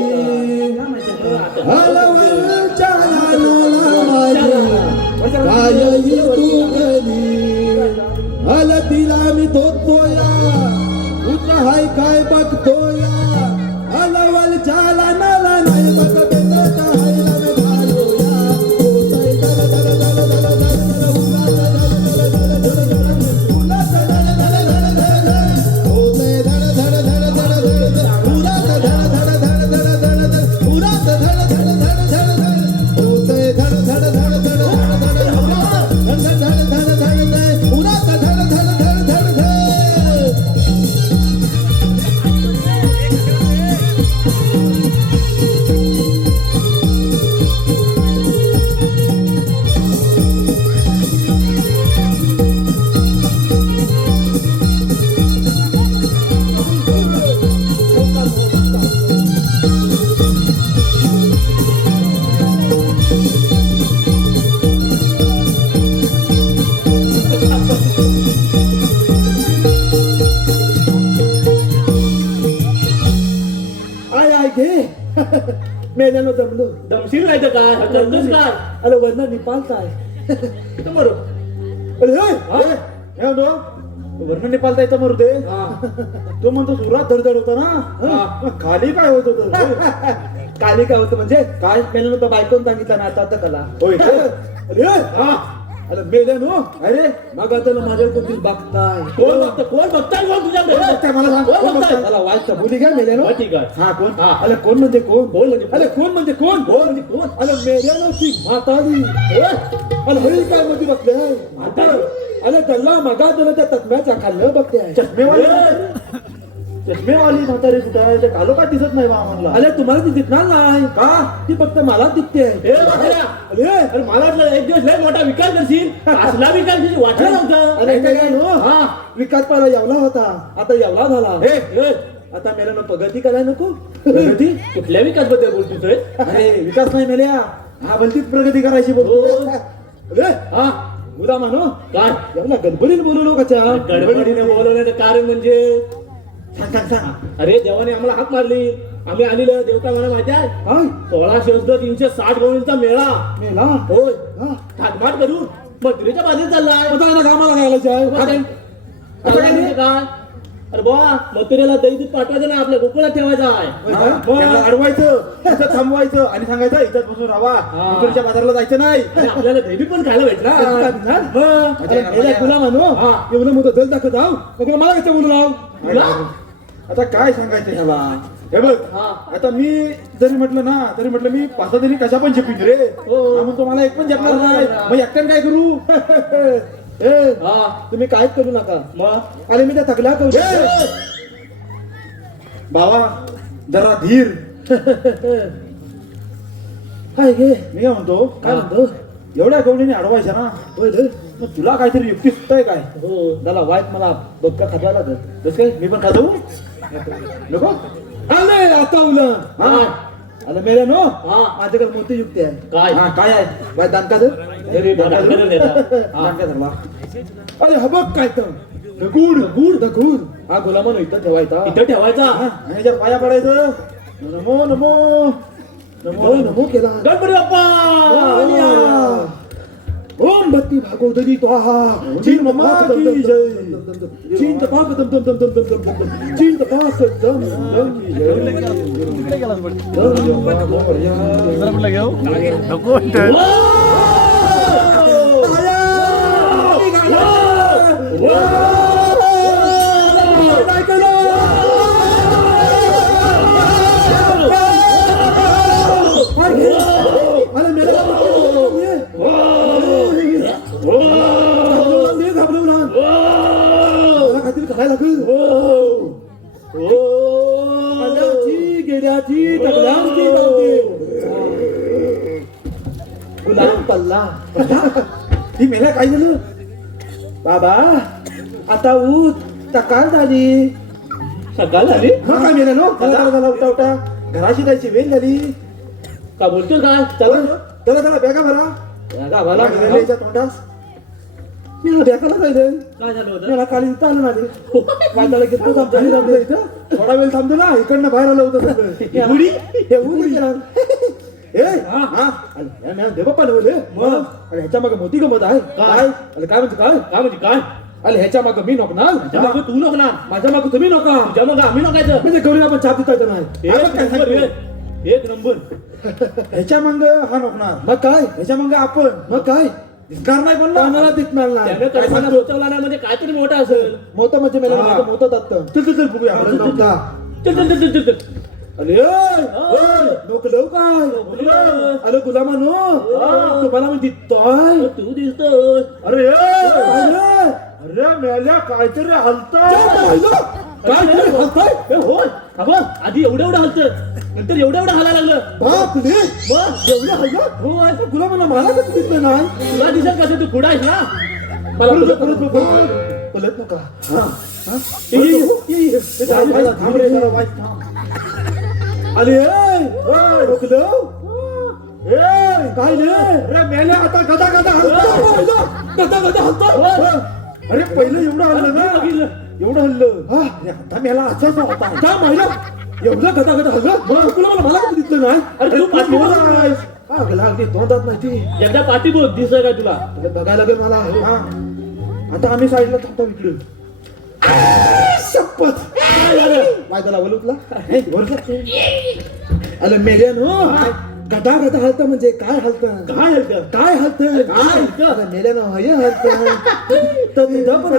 हलवलच्या नानाला माझी कायही तू कधी हल तिला मी धोतोया उठ हाय काय बघतोया हलवलच्या नानाला नाही बघत हाय नवे घालोया होतय दर दर दर दर दर होतय धड धड धड धड धड उरात धड धड धड धड धड धड उरात धड धड धड धड धड होतय धड धड धड धड धड धड धड धड धड धड धड उरात धड धड धड धड धड आय आय घे. मेल्यानं जमलो. दमशील नाही तर काय? करतोस काय? अरे वर्ण निपालताय. बरोबर. अरे हे म्हणतो वर्ण निपालता मरू दे. तो म्हणतो सुरात धडधड होता ना. मग खाली काय होत होत? काली काय होतं म्हणजे काय मेल्यानं तर बायकोन सांगितलं ना आता कला. होय अरे अरे मेल्यानो. अरे मग आता माझ्या कोणती बघताय. कोण बघतं? कोण बघताय कोण तुझ्याकडे? बघताय मला सांग. कोण कोण बघताय? बघताय? त्याला वाईट बोली घ्या मेल्यानं. हो, ठीक आहे. हा कोण? हा. अरे कोण म्हणजे कोण? कोण म्हणजे कोण? अरे कोण म्हणजे कोण? कोण म्हणजे कोण? अरे मेल्यानो ती म्हातारी. अरे होईल काय मध्ये बघते. म्हातारी? अरे त्याला मगा तुला त्या तत्म्याच्या खाल्लं बघते. चष्मेवाली चष्मेवाली म्हातारी कुठे आहे? ते कालो का दिसत नाही बा आम्हाला. अरे तुम्हाला ती दिसणार नाही का? ती फक्त मला दिसते. ए, वाकड्या. अरे मला वाटलं एक दिवस लय मोठा विकास करशील. असला विकास तुझी वाटलं नव्हतं. अरे काय नो हा. विकास पहिला एवढा होता आता एवढा झाला. ए, आता मेल्यानं प्रगती करायला नको. प्रगती? कुठल्या विकास बद्दल बोलतोय? अरे विकास नाही मेल्या. हा भलतीच प्रगती करायची बोलतो. अरे हा उदा मानो काय? एवढा गडबडीने बोलवलो कच्या. गडबडीने बोलवण्याचं कारण म्हणजे सांग सांग सांग. अरे देवाने आम्हाला हाक मारली. आम्ही आलेलो देव काय मला माहिती आहे? काय 16,360 गवळींचा मेळा. मेला होय. हा. थाटमाट करून मथुरेच्या बाजूला चाललाय. आता कामाला घालायचं आहे. आता काय? अरे बा मथुरेला दही दूध पाठवायचं ना आपल्या गोकुळात ठेवायचा आहे हा, त्याला अडवायचं इथं थांबवायचं आणि सांगायचं इथं बसून राहा मथुरेच्या बाजाराला जायचं नाही आणि आपल्याला दही पण खायला भेटला तुला म्हणू एवढं मोठं दल दाखवत आहो मग मला कसं बोलू राव तुला? आता काय सांगायचं ह्याला हे बघ आता मी जरी म्हटलं ना तरी म्हटलं मी 5 जणी कशा पण झेपीन रे मग तुम्हाला एक पण झेपणार नाही मग एकट्यानं काय करू ए तुम्ही काहीच करू नका मग आणि मी त्या थकल्या बाबा जरा धीर काय घे मी काय म्हणतो एवढ्या गवळीने अडवायच्या ना मग तुला काहीतरी युक्ती सुचतंय काय हो त्याला वाईट मला बघका खायला लागत जस काय मी पण खातो नको आले आता उलट आलं मेल्या नो माझ्याकडे मोठी युक्ती आहे काय? काय आहे वाईट दान का अरे हा बघ काय तर दगूड हा गुलामान इथं ठेवायचा इथं ठेवायचा आणि ह्याच्या पाया पडायचं नमो नमो नमो नमो केला गणपती बाप्पा ओम भक्ती भागवतरी त्वाहा चीन मम्मा की जय चीन तपाक दम दम दम दम दम दम दम चीन तपाक दम दम की जय ही मेला काय झालं बाबा आता उठ सकाळ झाली सकाळ झाली हा काय मेला नो झाला उठा उठा घराशी जायची वेळ झाली का बोलतो काय चला चला चला बॅगा भरा गावाला गेलेल्या तोंडास मी बॅगाला जायचं काय झालं होतं मला काली इथं आलं ना रे काय झालं घेतो थांबतो इथं थोडा वेळ थांबतो ना इकडनं बाहेर आलं होतं सगळं उडी हे उडी केला दे बाप्पा बोले मग आणि ह्याच्या मागे मोठी गमत आहे काय अरे काय म्हणतो काय म्हणजे काय अरे ह्याच्या मागे मी नोकणार तुझ्या मागं तू नको ना माझ्या मागे तुम्ही नका तुझ्या मग आम्ही नकायचं म्हणजे गौरी आपण चहा पिता येतं नाही आपण काय सांगतो? एक नंबर ह्याच्या माग हा नोकणार मग काय ह्याच्या माग आपण मग काय दिसणार नाही पण कोणाला दिसणार नाही त्याने कल्पना सुचवला नाही म्हणजे काहीतरी मोठा असेल मोठं म्हणजे मेला मोठं दत्त चल चल बघूया आपण नोकता चल चल चल चल चल अरे नोकलो काय अरे गुलामानो तुम्हाला मी दिसतोय तू दिसतोय अरे अरे मेल्या काहीतरी हलतंय काहीतरी हलतंय हो अगो आधी एवढं हलतं नंतर एवढं हलायला लागलं बापरे मग एवढं हललं हो गुलामाना मला कसं दिसलं नाही तुला दिसत कसं तू पुढं आहेस ना पलट नका थांब रे जरा वाईट थांब अरे रोकलो काय रे अरे मेले आता गदा गदा हलतो अरे पहिलं एवढं हल्लं ना एवढं हल्लं आता मेला असाच होता का महिला एवढं गदा गदा हल्लं तुला मला कधी दिसलं नाही अरे तू पाठी अगदी तोंडात नाही ती एकदा पाठी बोल दिसत काय तुला बघायला लागेल मला आता आम्ही साईडला थांबतो इकडे शपथ वायदाला बोलूतला अरे मेल्यान हो गदा गदा हलत म्हणजे काय हलत काय हलतं काय हलत काय मेल्यान हय हलत तर तुझं पण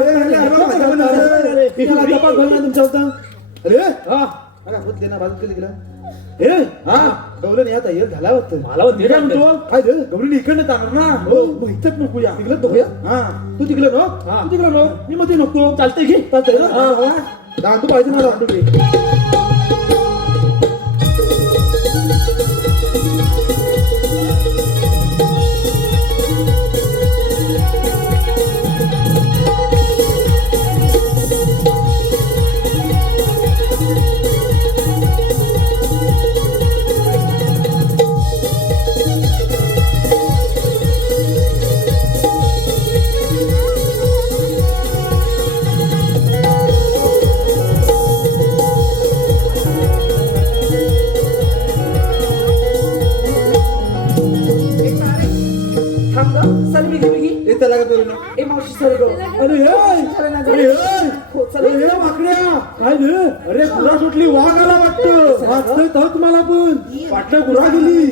तुमच्या होता अरे हा होत ना बाजू केली गेला हे हा गौरव आता येल झाला होत मला म्हणते काय म्हणतो काय रे गौरी इकडनं जाणार ना हो मग इथंच नको या तिकडं बघूया हा तू तिकडे नो तू तिकडे नो मी मध्ये नको चालतंय घे चालतंय ना दांडू पाहिजे ना दांडू घे येतं लागा बोलू ए मावशी सर गो अरे हो, चला. माकड्या काय रे अरे गुरा सुटली वाघ आला वाटतं वाटतंय तर तुम्हाला पण वाटलं गुरा गेली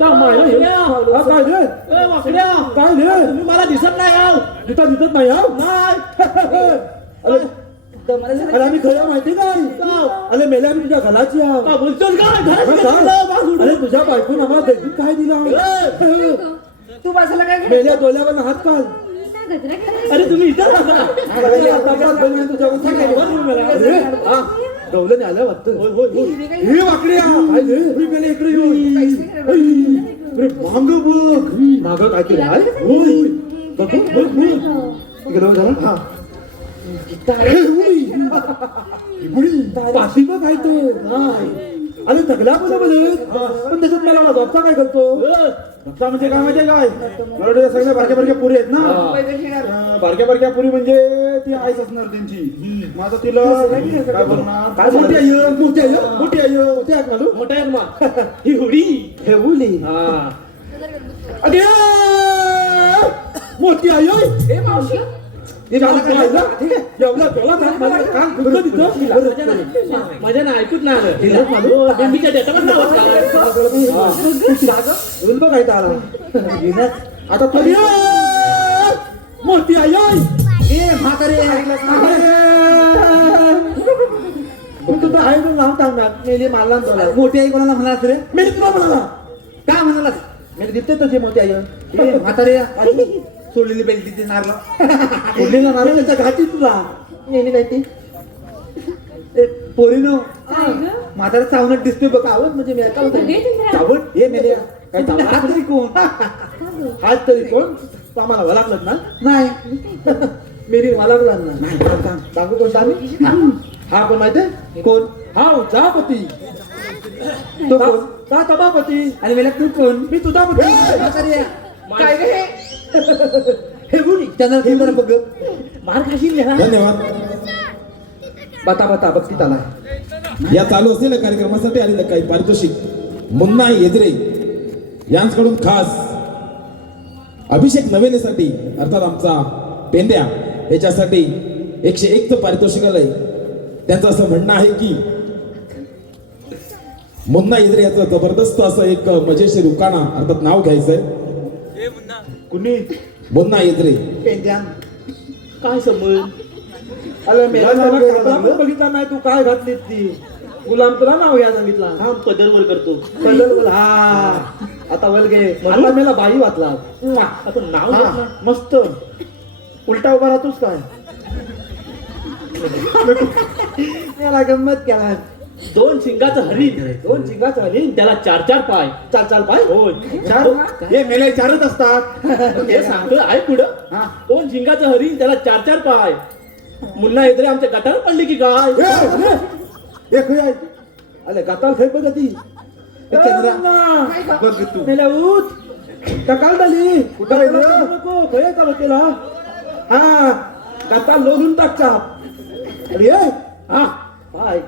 काय रे माकड्या काय रे तुम्ही मला दिसत नाही आहो दिसत नाही आहो नाही अरे आम्ही खरं माहिती काय अरे मेल्या आम्ही तुझ्या घराची आहोत बोलतोस अरे तुझ्या बायकोन आम्हाला दैविक काय दिला तू बाजूला काय मेल्या डोल्यावर हात काढ गजरा घालायला अरे तुम्ही इथं डवलं आलं वाटतं हे वाकड्या मेल्या इकडे मांग बघ माग काय केलं होय बघ बघ बघ इकडे झाला हा पाठी बघ आहे तो अरे तगला बोलत पण त्याच्यात मला झोपता काय करतो झोपता म्हणजे काय माहितीये काय मला सगळ्या बारक्या बारक्या पुरी आहेत ना बारक्या बारक्या पुरी म्हणजे ती आईच असणार त्यांची माझं तिला काय बोलणार काय मोठी आई मोठी आई मोठी आई मोठी आहे घालू मोठ्या आहे मग ही हुडी हे हुडी अगे मोठी आई ए मावशी माझ्या ना ऐकूच नाही आता तरी मोठी आई तुझं आहे नाव सांगणार मेली मारला मोठी आई कोणाला म्हणाल रे मी तुला म्हणाला काय म्हणाला मी दिसते तसे मोठी आई म्हातारे सोडलेली बेल्टीची नारळ सोडलेला नारळ त्याच्या घाटी तुला नेली काय ती पोरीनो म्हातारा चावणत दिसतोय बघ आवड म्हणजे मी चावड हे मेल्या काय चावड हात तरी कोण हात तरी कोण आम्हाला वळाकलत ना नाही मेरी वळाकला ना नाही सांगू कोण आम्ही हा कोण माहितीये कोण हा उचापती तो कोण का सभापती आणि मेल्या तू कोण मी तुझा पती म्हातारे काय गे हे गुणी त्यांना ते जरा बघ मार खाशील ना धन्यवाद. बता बता बघती त्याला या चालू असलेल्या कार्यक्रमासाठी आलेलं काही पारितोषिक मुन्ना येजरे यांच्याकडून खास अभिषेक नवेनेसाठी अर्थात आमचा पेंड्या याच्यासाठी 101चं पारितोषिक आलंय. त्यांचं असं म्हणणं आहे की मुन्ना येजरे याचं जबरदस्त असं एक मजेशीर उकाणा अर्थात नाव घ्यायचंय. कुणी मुन्ना येजरे पेंट्यान काय समज अरे मेला बघितला नाही तू काय घातलीस ती गुलाम तुला नाव घ्या सांगितला हा पदरवर करतो पदरवर हा आता वल गे आता मेला बाई वाचला आता नाव मस्त उलटा उभा राहतोस काय याला गंमत केला दोन शिंगाचं हरिण त्याला 4 पाय 4 पाय होय हे मेले चारच असतात हे सांगतो आहे पुढं दोन शिंगाचं हरिण त्याला 4 पाय मुन्ना येतरे आमच्या गटार पडली की काय अरे गटार खाय बघ ती बघ तू मेल्या उठ काल झाली नको खय का बघेला हा गटार लोळून टाकचा अरे हा काय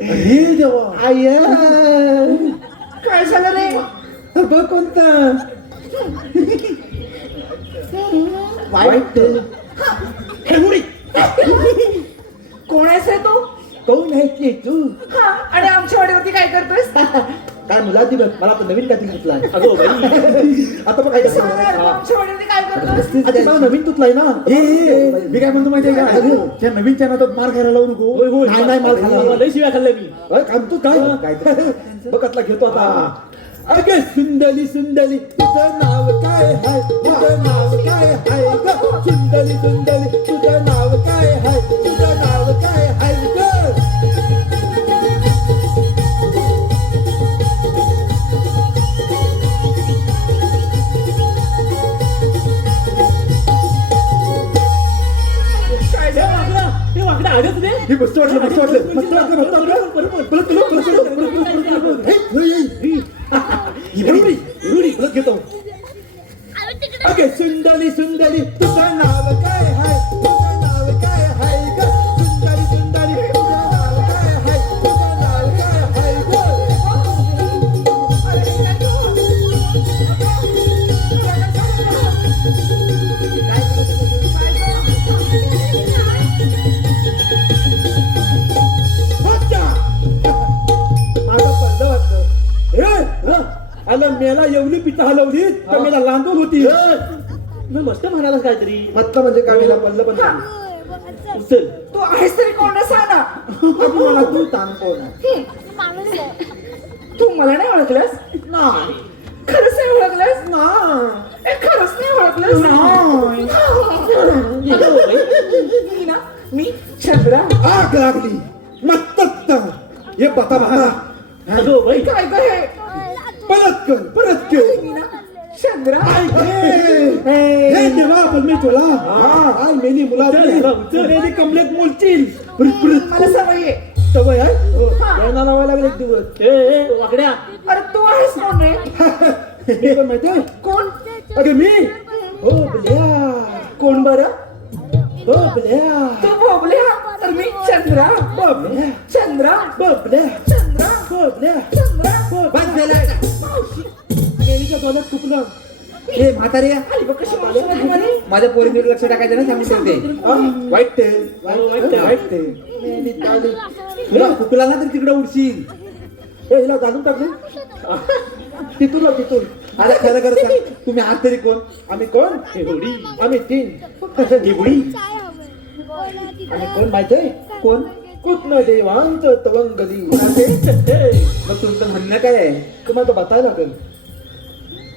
हे देवा आय काय झालं रे बघ कोणतं वाईट कोण आहेस रे तू कोण आहे की तू हा आणि आमच्या वाडीवरती काय करतोयस काय मुला ती बघ मला आता नवीन काठी घेतला अगो बाई आता पण काय तू आमच्या वाडीवरती काय करतोयस आता मला नवीन तुटलाय ना मी काय म्हणतो माहितीये का त्या नवीन चॅनलात मार खायला लावू नको नाही नाही माल खाल्ला लय शिव्या खाल्ल्या मी काम तू काय बघ आतला घेतो आता अगे सुंदली सुंदली तुझं नाव काय हाय तुझं नाव काय हाय ग सुंदली सुंदली तुझं नाव काय हाय तुझं नाव काय हाय ग हे मस्त वाटलं मस्त वाटलं मस्त वाटलं मस्त वाटलं परत घेतो अगे सुंदरी सुंदरी तुझं नाव काय हाय तुझं नाव काय हाय ग सुंदरी सुंदरी तुझं नाव काय हाय तुझं नाव काय हाय ग नीट हलवली तर मला लांदून होती मी मस्त म्हणाला काहीतरी मत्ता म्हणजे काय मला पडलं पण हा. नाही. चल तू आहेस तरी कोण रे सांग ना. अगं मला तू ताण कोण आहे? तू मला नाही ओळखलंस? नाही खरंच नाही ओळखलंस? नाही खरंच नाही ओळखलंस? मी ना, मी चंद्रा. आग लागली मत्त हे बता बता अगो बाई काय काय हे? परत कर मी ना चंद्रा. हे देवा पण मी तुला आय मेली मुला मेली कमलेत मोलतील मला सवय आहे. सवय आहे वेळा लावायला लागले एक दिवस ए वाकड्या अरे तू आहेस कोण रे? मी पण माहिती कोण? अगे मी हो बल्या कोण बरं? हो बल्या तू भोबल्या तर मी चंद्रा. बबल्या चंद्रा. बबल्या चंद्रा. बबल्या चंद्रा. मेलीच्या तोंडात खुपलं हे म्हातारे आली बघ कशी मावशी माझी म्हणे. माझ्या पोरींवर लक्ष टाकायचं ना सांगून ठेवते वाईट ते वाईट ते तुला फुकला ना तर तिकडे उडशील ए हिला घालून टाकले तिथून आता खरं खरं सांग तुम्ही आहात तरी कोण आम्ही कोण आम्ही 3 निवडी आम्ही कोण माहितीये कोण कुठनं देवांत तवंगली मग तुमचं म्हणणं काय आहे तुम्हाला बतायला लागेल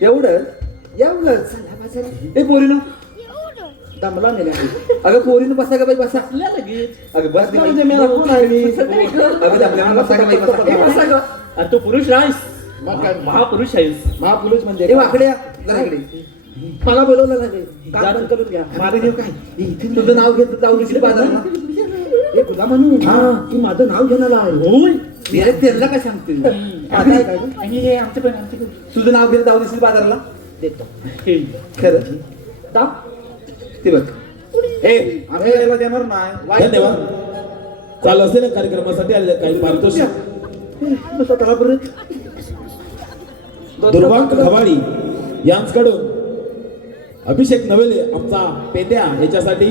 एवढंच ए पोरीनो दमला नेल्या अगं पोरीनो बसा का बाई बसा लगेच अगं बस म्हणजे मी कोण आहे मी अगं दमल्या बसा का बाई हे बसा बसा गं. अरे तू पुरुष आहेस महापुरुष आहेस महापुरुष म्हणजे ए वाकड्या जरा इकडे मला बोलवलं नाही काम बंद करून घ्या मागे देऊ काय तुझं नाव घेत जाऊ दुसरी बाजारला हे तुला म्हणू तू माझं नाव घेणार आहे होय अरे त्यांना काय सांगते आता काय गं? आणि हे आमचं पण आमचं पण. तुझं नाव घेत जाऊ दुसरी बाजारला देतो खरं दाब ते बघ ए आम्ही यायला देणार नाही धन्यवाद. चालू असलेल्या कार्यक्रमासाठी आलेल्या काही पारितोषिक स्वतःला परत दुर्वांक खवाडी यांच्याकडून अभिषेक नवेले आमचा पेद्या याच्यासाठी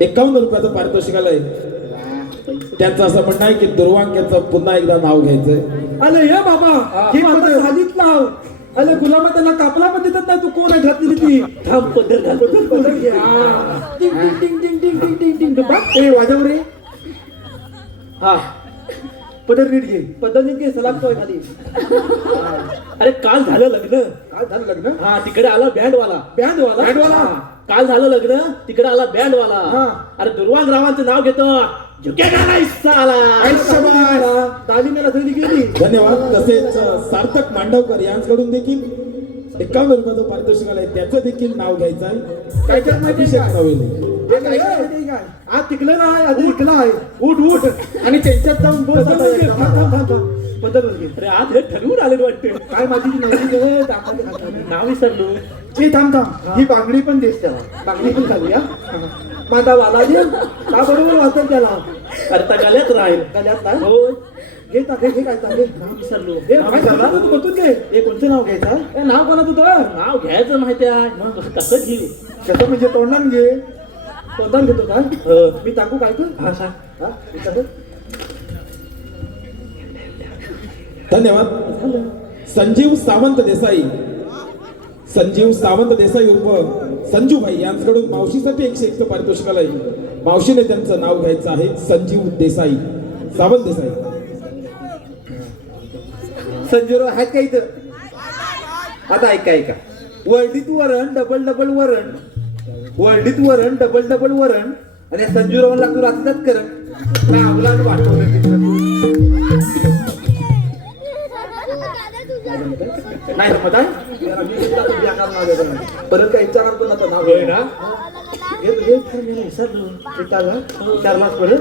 51 रुपयाचं पारितोषिक आलंय. त्यांचं असं म्हणणं आहे की दुर्वांक यांचं पुन्हा एकदा नाव घ्यायचंय. अरे ये बाबा ही माझं साधीत नाव अरे गुलामा त्यांना कापला पण देतात नाही तू कोण आहे घातलेली ती थांब पदर घाल पदर घे. टिंग टिंग टिंग टिंग टिंग टिंग टिंग टिंग बघ. ए वाजव रे हा पदर नीट घे पदर नीट घे सलाम तो खाली अरे काल झालं लग्न काय झालं लग्न हा तिकडे आला बँडवाला बँडवाला काल झालं लग्न तिकडे आला बँडवाला हा. अरे दुर्वांग रावांचं नाव घेतो झुक्या घालायचा आला तालीमेला थैली गेली धन्यवाद. तसेच सार्थक मांडवकर यांच्याकडून देखील 51 रुपयाचं पारितोषिक आलंय. त्याचं देखील नाव घ्यायचं आहे. काय करत माहिती अभिषेक का? नवेले हे काय काय? आज तिकलं नाही आधी इकलं आहे उठ उठ आणि त्यांच्यात जाऊन बोल आता एकदा. थांब थांब थांब पदर घे अरे आज हे ठरवून आले वाटतं काय माझी ती नवरी गं, दाखवते हाताने. नाव विसरलो ए थांब थांब ही बांगडी पण देस त्याला बांगडी पण घालूया माझा वाला दे का बरोबर वाचत त्याला करता गल्यात राहील गल्यात नाही हो घे टाके घे काय टाके नाव विसरलो हे काय झालं तू बघून घे हे कोणतं नाव घ्यायचं ए, नाव कोणाचं तर नाव घ्यायचं माहिती आहे मग कसं घेऊ कसं म्हणजे तोंडान घे तोंडान घेतो का मी टाकू काय तू हा सांग हा मी टाकू? धन्यवाद. संजीव सावंत देसाई उर्फ संजूभाई यांच्याकडून मावशीसाठी 101 पारितोषिक आलंय. मावशीने त्यांचं नाव घ्यायचं आहे संजीव देसाई सावंत देसाई. संजूराव आहेत का इथं आता ऐका वर्ल्डीत वरण डबल डबल वरण वर्ल्डीत वरण डबल डबल वरण आणि या संजूरावांना तू रात्रीच करत नावला नाही रमत आहे मी तुला तू बेकार नाव देतो नाही. परत काय विचारणार पण आता नाव होय ना विचारलास परत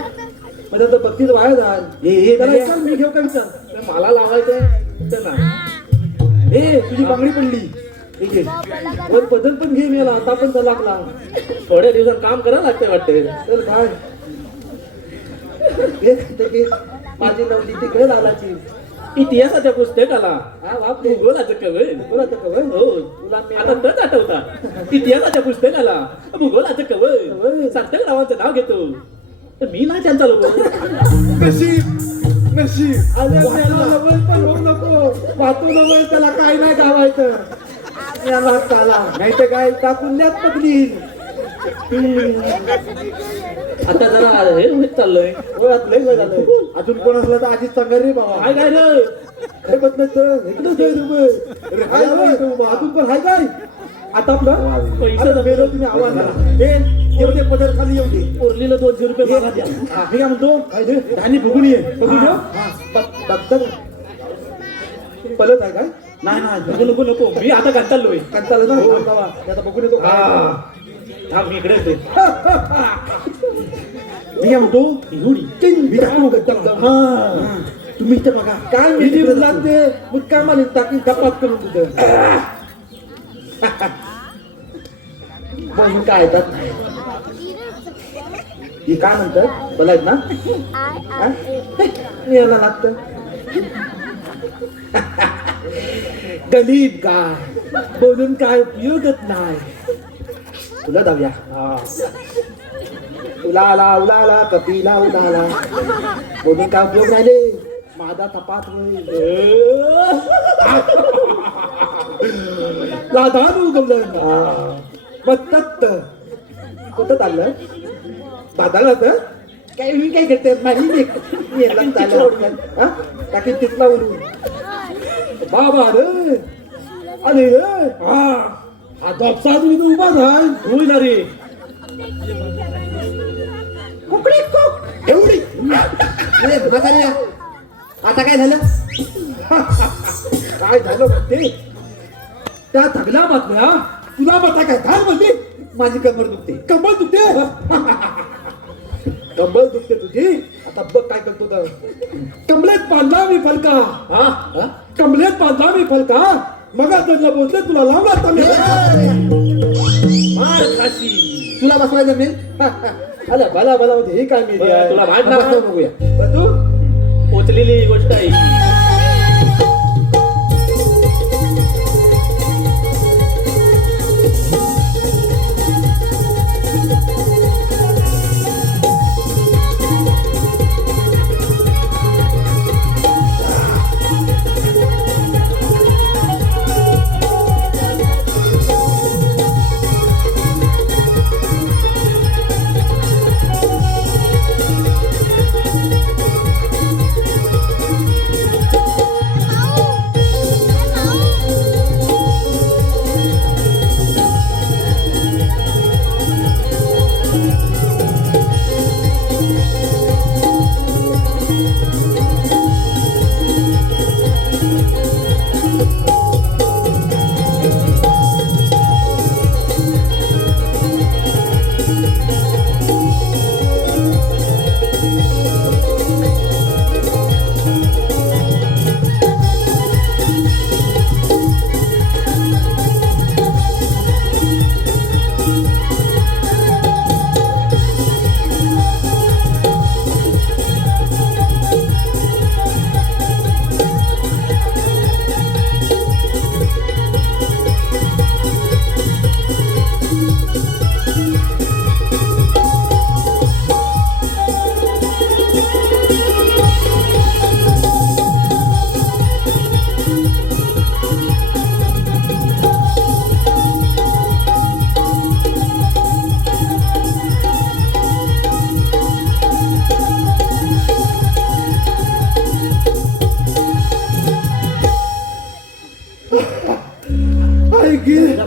म्हणजे आता बत्तीस वाया जाल त्याला विचार मी घेऊ का विचार मला लावायचं तर ना ए तुझी बांगडी पडली हे घे वर बदल पण घे मेला आता पण लागला थोड्या दिवसात काम करायला लागतंय वाटतं तर काय ते घे. माझी नवली तिकडे लालाची इतिहासाच्या पुस्तकाला हा बापरे भूगोलाचं कवय तुला तर कवय हो तुला मी आता तच आठवता इतिहासाच्या पुस्तकाला भूगोलाचं कवय सार्थक रावांचं नाव घेतो तर मी नाही त्यांचा लोक नशीब आले पण होऊ नको वाचू नको त्याला काय नाही गावायचं याला हात आला नाही तर काय टाकून पकडी आता जरा हे होत चाललंय लय वेळ झालंय अजून कोण असला तर आधीच सांगा रे बाबा काय काय रे काय बघ नाही इकडंच आहे रे हाय अजून पण हाय काय आता आपलं पैसे बेलो तुम्ही आवाज येऊ दे पदर खाली येऊ दे उरलेलं 200 रुपये मागा द्या मी काय म्हणतो काय दे धान्य बघून ये बघून ये पलत आहे काय नाही नाही नको नको मी आता कंटाळलोय कंटाळलं ना आता बघून येतो थांब मी इकडे येतो मी काय म्हणतो मी काय म्हणतो हा तुम्ही इथं बघा काय मी लागते मग काय मला टाकी धपात करून तुझं मग काय येतात ही काय म्हणतात बोलायत ना मी याला लागतं गरीब काय बोलून काय उपयोगच नाही तुला जाऊया उलाला उलाला कपिला उलाला बोलून काय उपयोग राहिले माझा तपात लादान उगवलं बत्तत कुठं चाललं दादाला तर काय मी काय करते माझी टाकी तिथला उडून बाबा रे अरे रे हा दपसा तुम्ही उभा झाय होईल ना रे कुकडी कुक एवढी आता काय झालं काय झालं म्हणते त्या थगल्या बातम्या तुला बता काय झालं म्हणते माझी कमर दुखते कंबळ दुखते कंबळ दुखते तुझी आता बघ काय करतो तर कमलेत बांधला मी फलका हा कमलेत बांधला मी फलका मग आता बोलले तुला लावला आता मी मार खाशी तुला बसवायचं जमेल अरे भला भला होते हे काय मी तुला माहित नाही बसतो बघूया तू पोचलेली गोष्ट आहे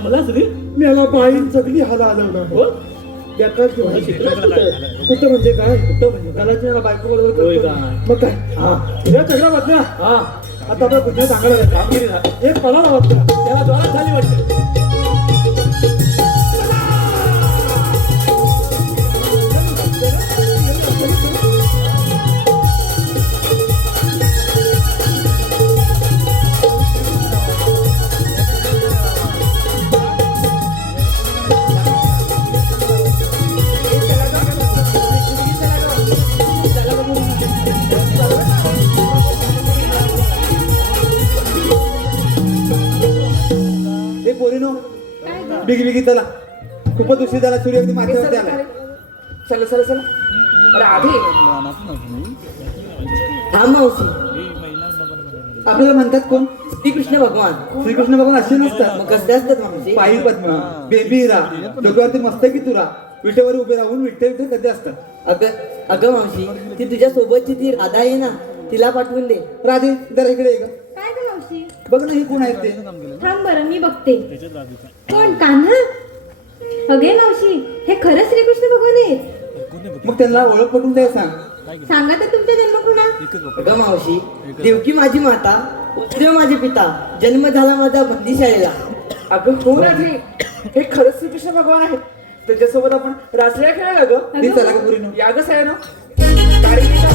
मला सगळी मला बाईन सगळी हाला आलं हो कुठं म्हणजे काय कुठं म्हणजे घराची मला बायको होय बरोबर का? मग काय हा या सगळ्या बातम्या हा आता आपल्या कुठे सांगायला कामगिरी झाली. एक पळाला वाटतं त्याला जोरात झाली वाटतं हे पोरीनो बिगी बिगी चला खूपच उशीर झाला सूर्य अगदी माथ्यावरती आला चला चला चला अरे आधी हा मावशी आपल्याला म्हणतात कोण? श्रीकृष्ण भगवान. श्रीकृष्ण भगवान असे नसतात. मग कसले असतात मावशी? पायी पद्म, बेबी रा, डोक्यावरती मस्तकी तुरा, विटेवर उभे राहून विठ्ठल विठ्ठल कधी असतात. अगं अगं मावशी, ती तुझ्या सोबतची ती राधा आहे ना, तिला पाठवून दे. राधे जरा इकडे ये ग. काय ग मावशी? बघ ना, हे कोण आहेत ते? थांब बरं मी बघते. कोण? कान्हा? अगे मावशी, हे खरंच श्रीकृष्ण भगवान आहेत. मग त्यांना ओळख पटवून द्याय सांग. सांगा तर तुमचा जन्म कुणा? अगं मावशी, देवकी माझी माता, उद्धव माझे पिता, जन्म झाला माझा बंदीशाळेला. अगं हो राधे, हे खरंच श्रीकृष्ण भगवान आहेत. त्याच्यासोबत आपण रासलीला खेळायला ग. ती चला ग पुरीनो. या ग सायानो. गाडी घे ग.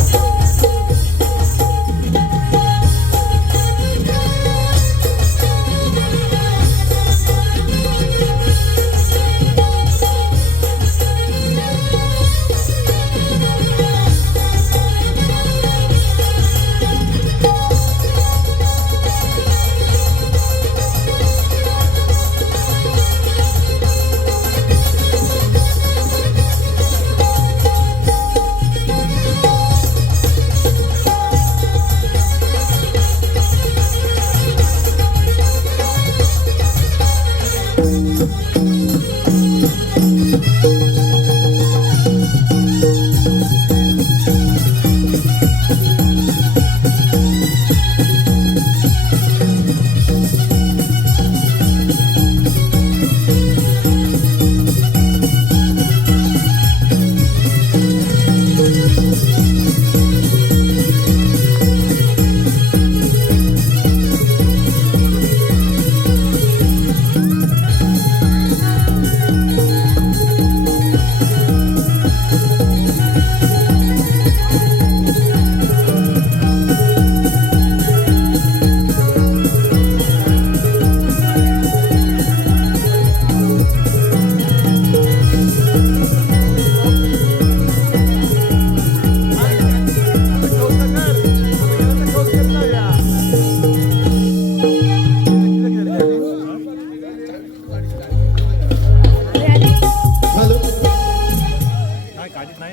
हॅलो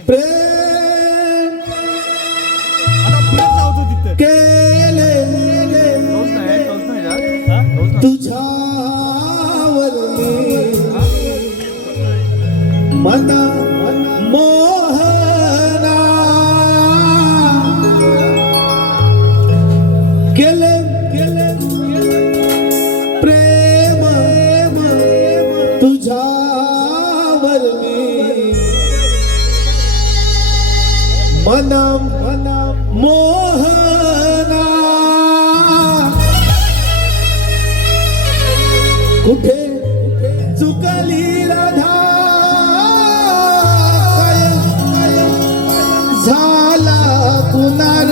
प्रेम केले तुझ्यावर मी मना मोहना केले प्रेम तुझ्यावर मी मना मोहना कुठे चुकली राधा झाला कुणार